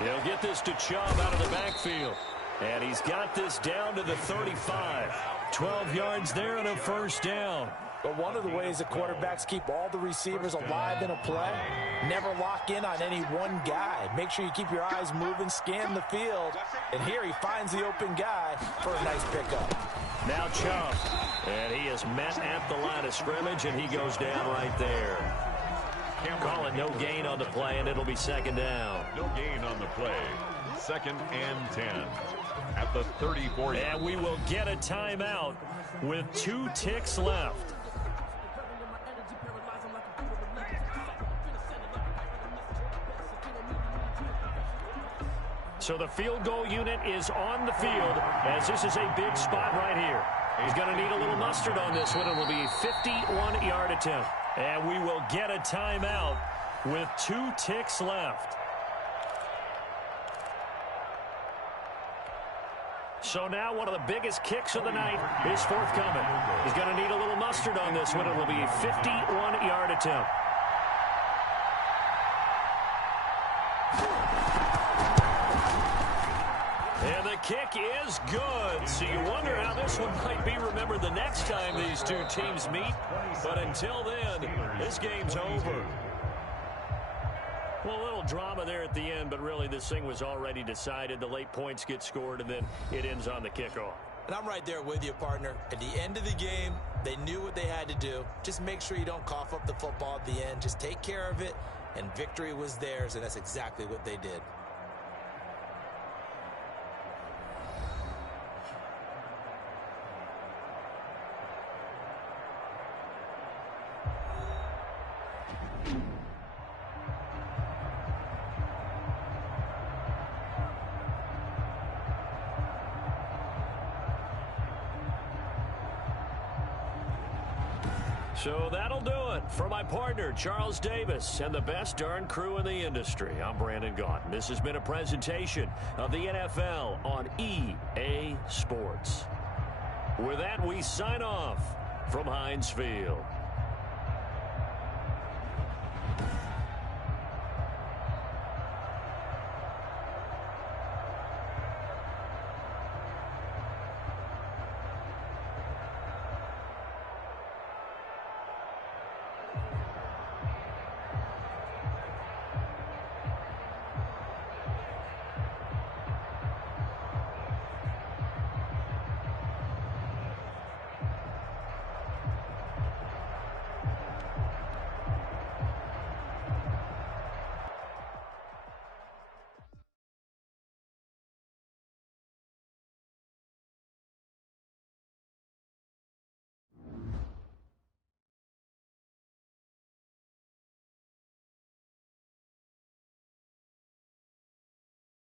He'll get this to Chubb out of the backfield. And he's got this down to the 35. 12 yards there and a first down. But one of the ways the quarterbacks keep all the receivers alive in a play, never lock in on any one guy. Make sure you keep your eyes moving, scan the field. And here he finds the open guy for a nice pickup. Now Chubb. And he is met at the line of scrimmage, and he goes down right there. Call it no gain on the play, and it'll be 2nd down. No gain on the play. 2nd and 10 at the 34. And we will get a timeout with 2 ticks left. So the field goal unit is on the field as this is a big spot right here. He's going to need a little mustard on this one. It will be a 51-yard attempt. And we will get a timeout with 2 ticks left. So now one of the biggest kicks of the night is forthcoming. He's going to need a little mustard on this one. It will be a 51-yard attempt. And the kick is good. So you wonder how this one might be remembered the next time these two teams meet. But until then, this game's over. Well, a little drama there at the end, but really this thing was already decided. The late points get scored, and then it ends on the kickoff. And I'm right there with you, partner. At the end of the game, they knew what they had to do. Just make sure you don't cough up the football at the end. Just take care of it, and victory was theirs, and that's exactly what they did. So that'll do it for my partner, Charles Davis, and the best darn crew in the industry. I'm Brandon Gaudin. This has been a presentation of the NFL on EA Sports. With that, we sign off from Heinz Field.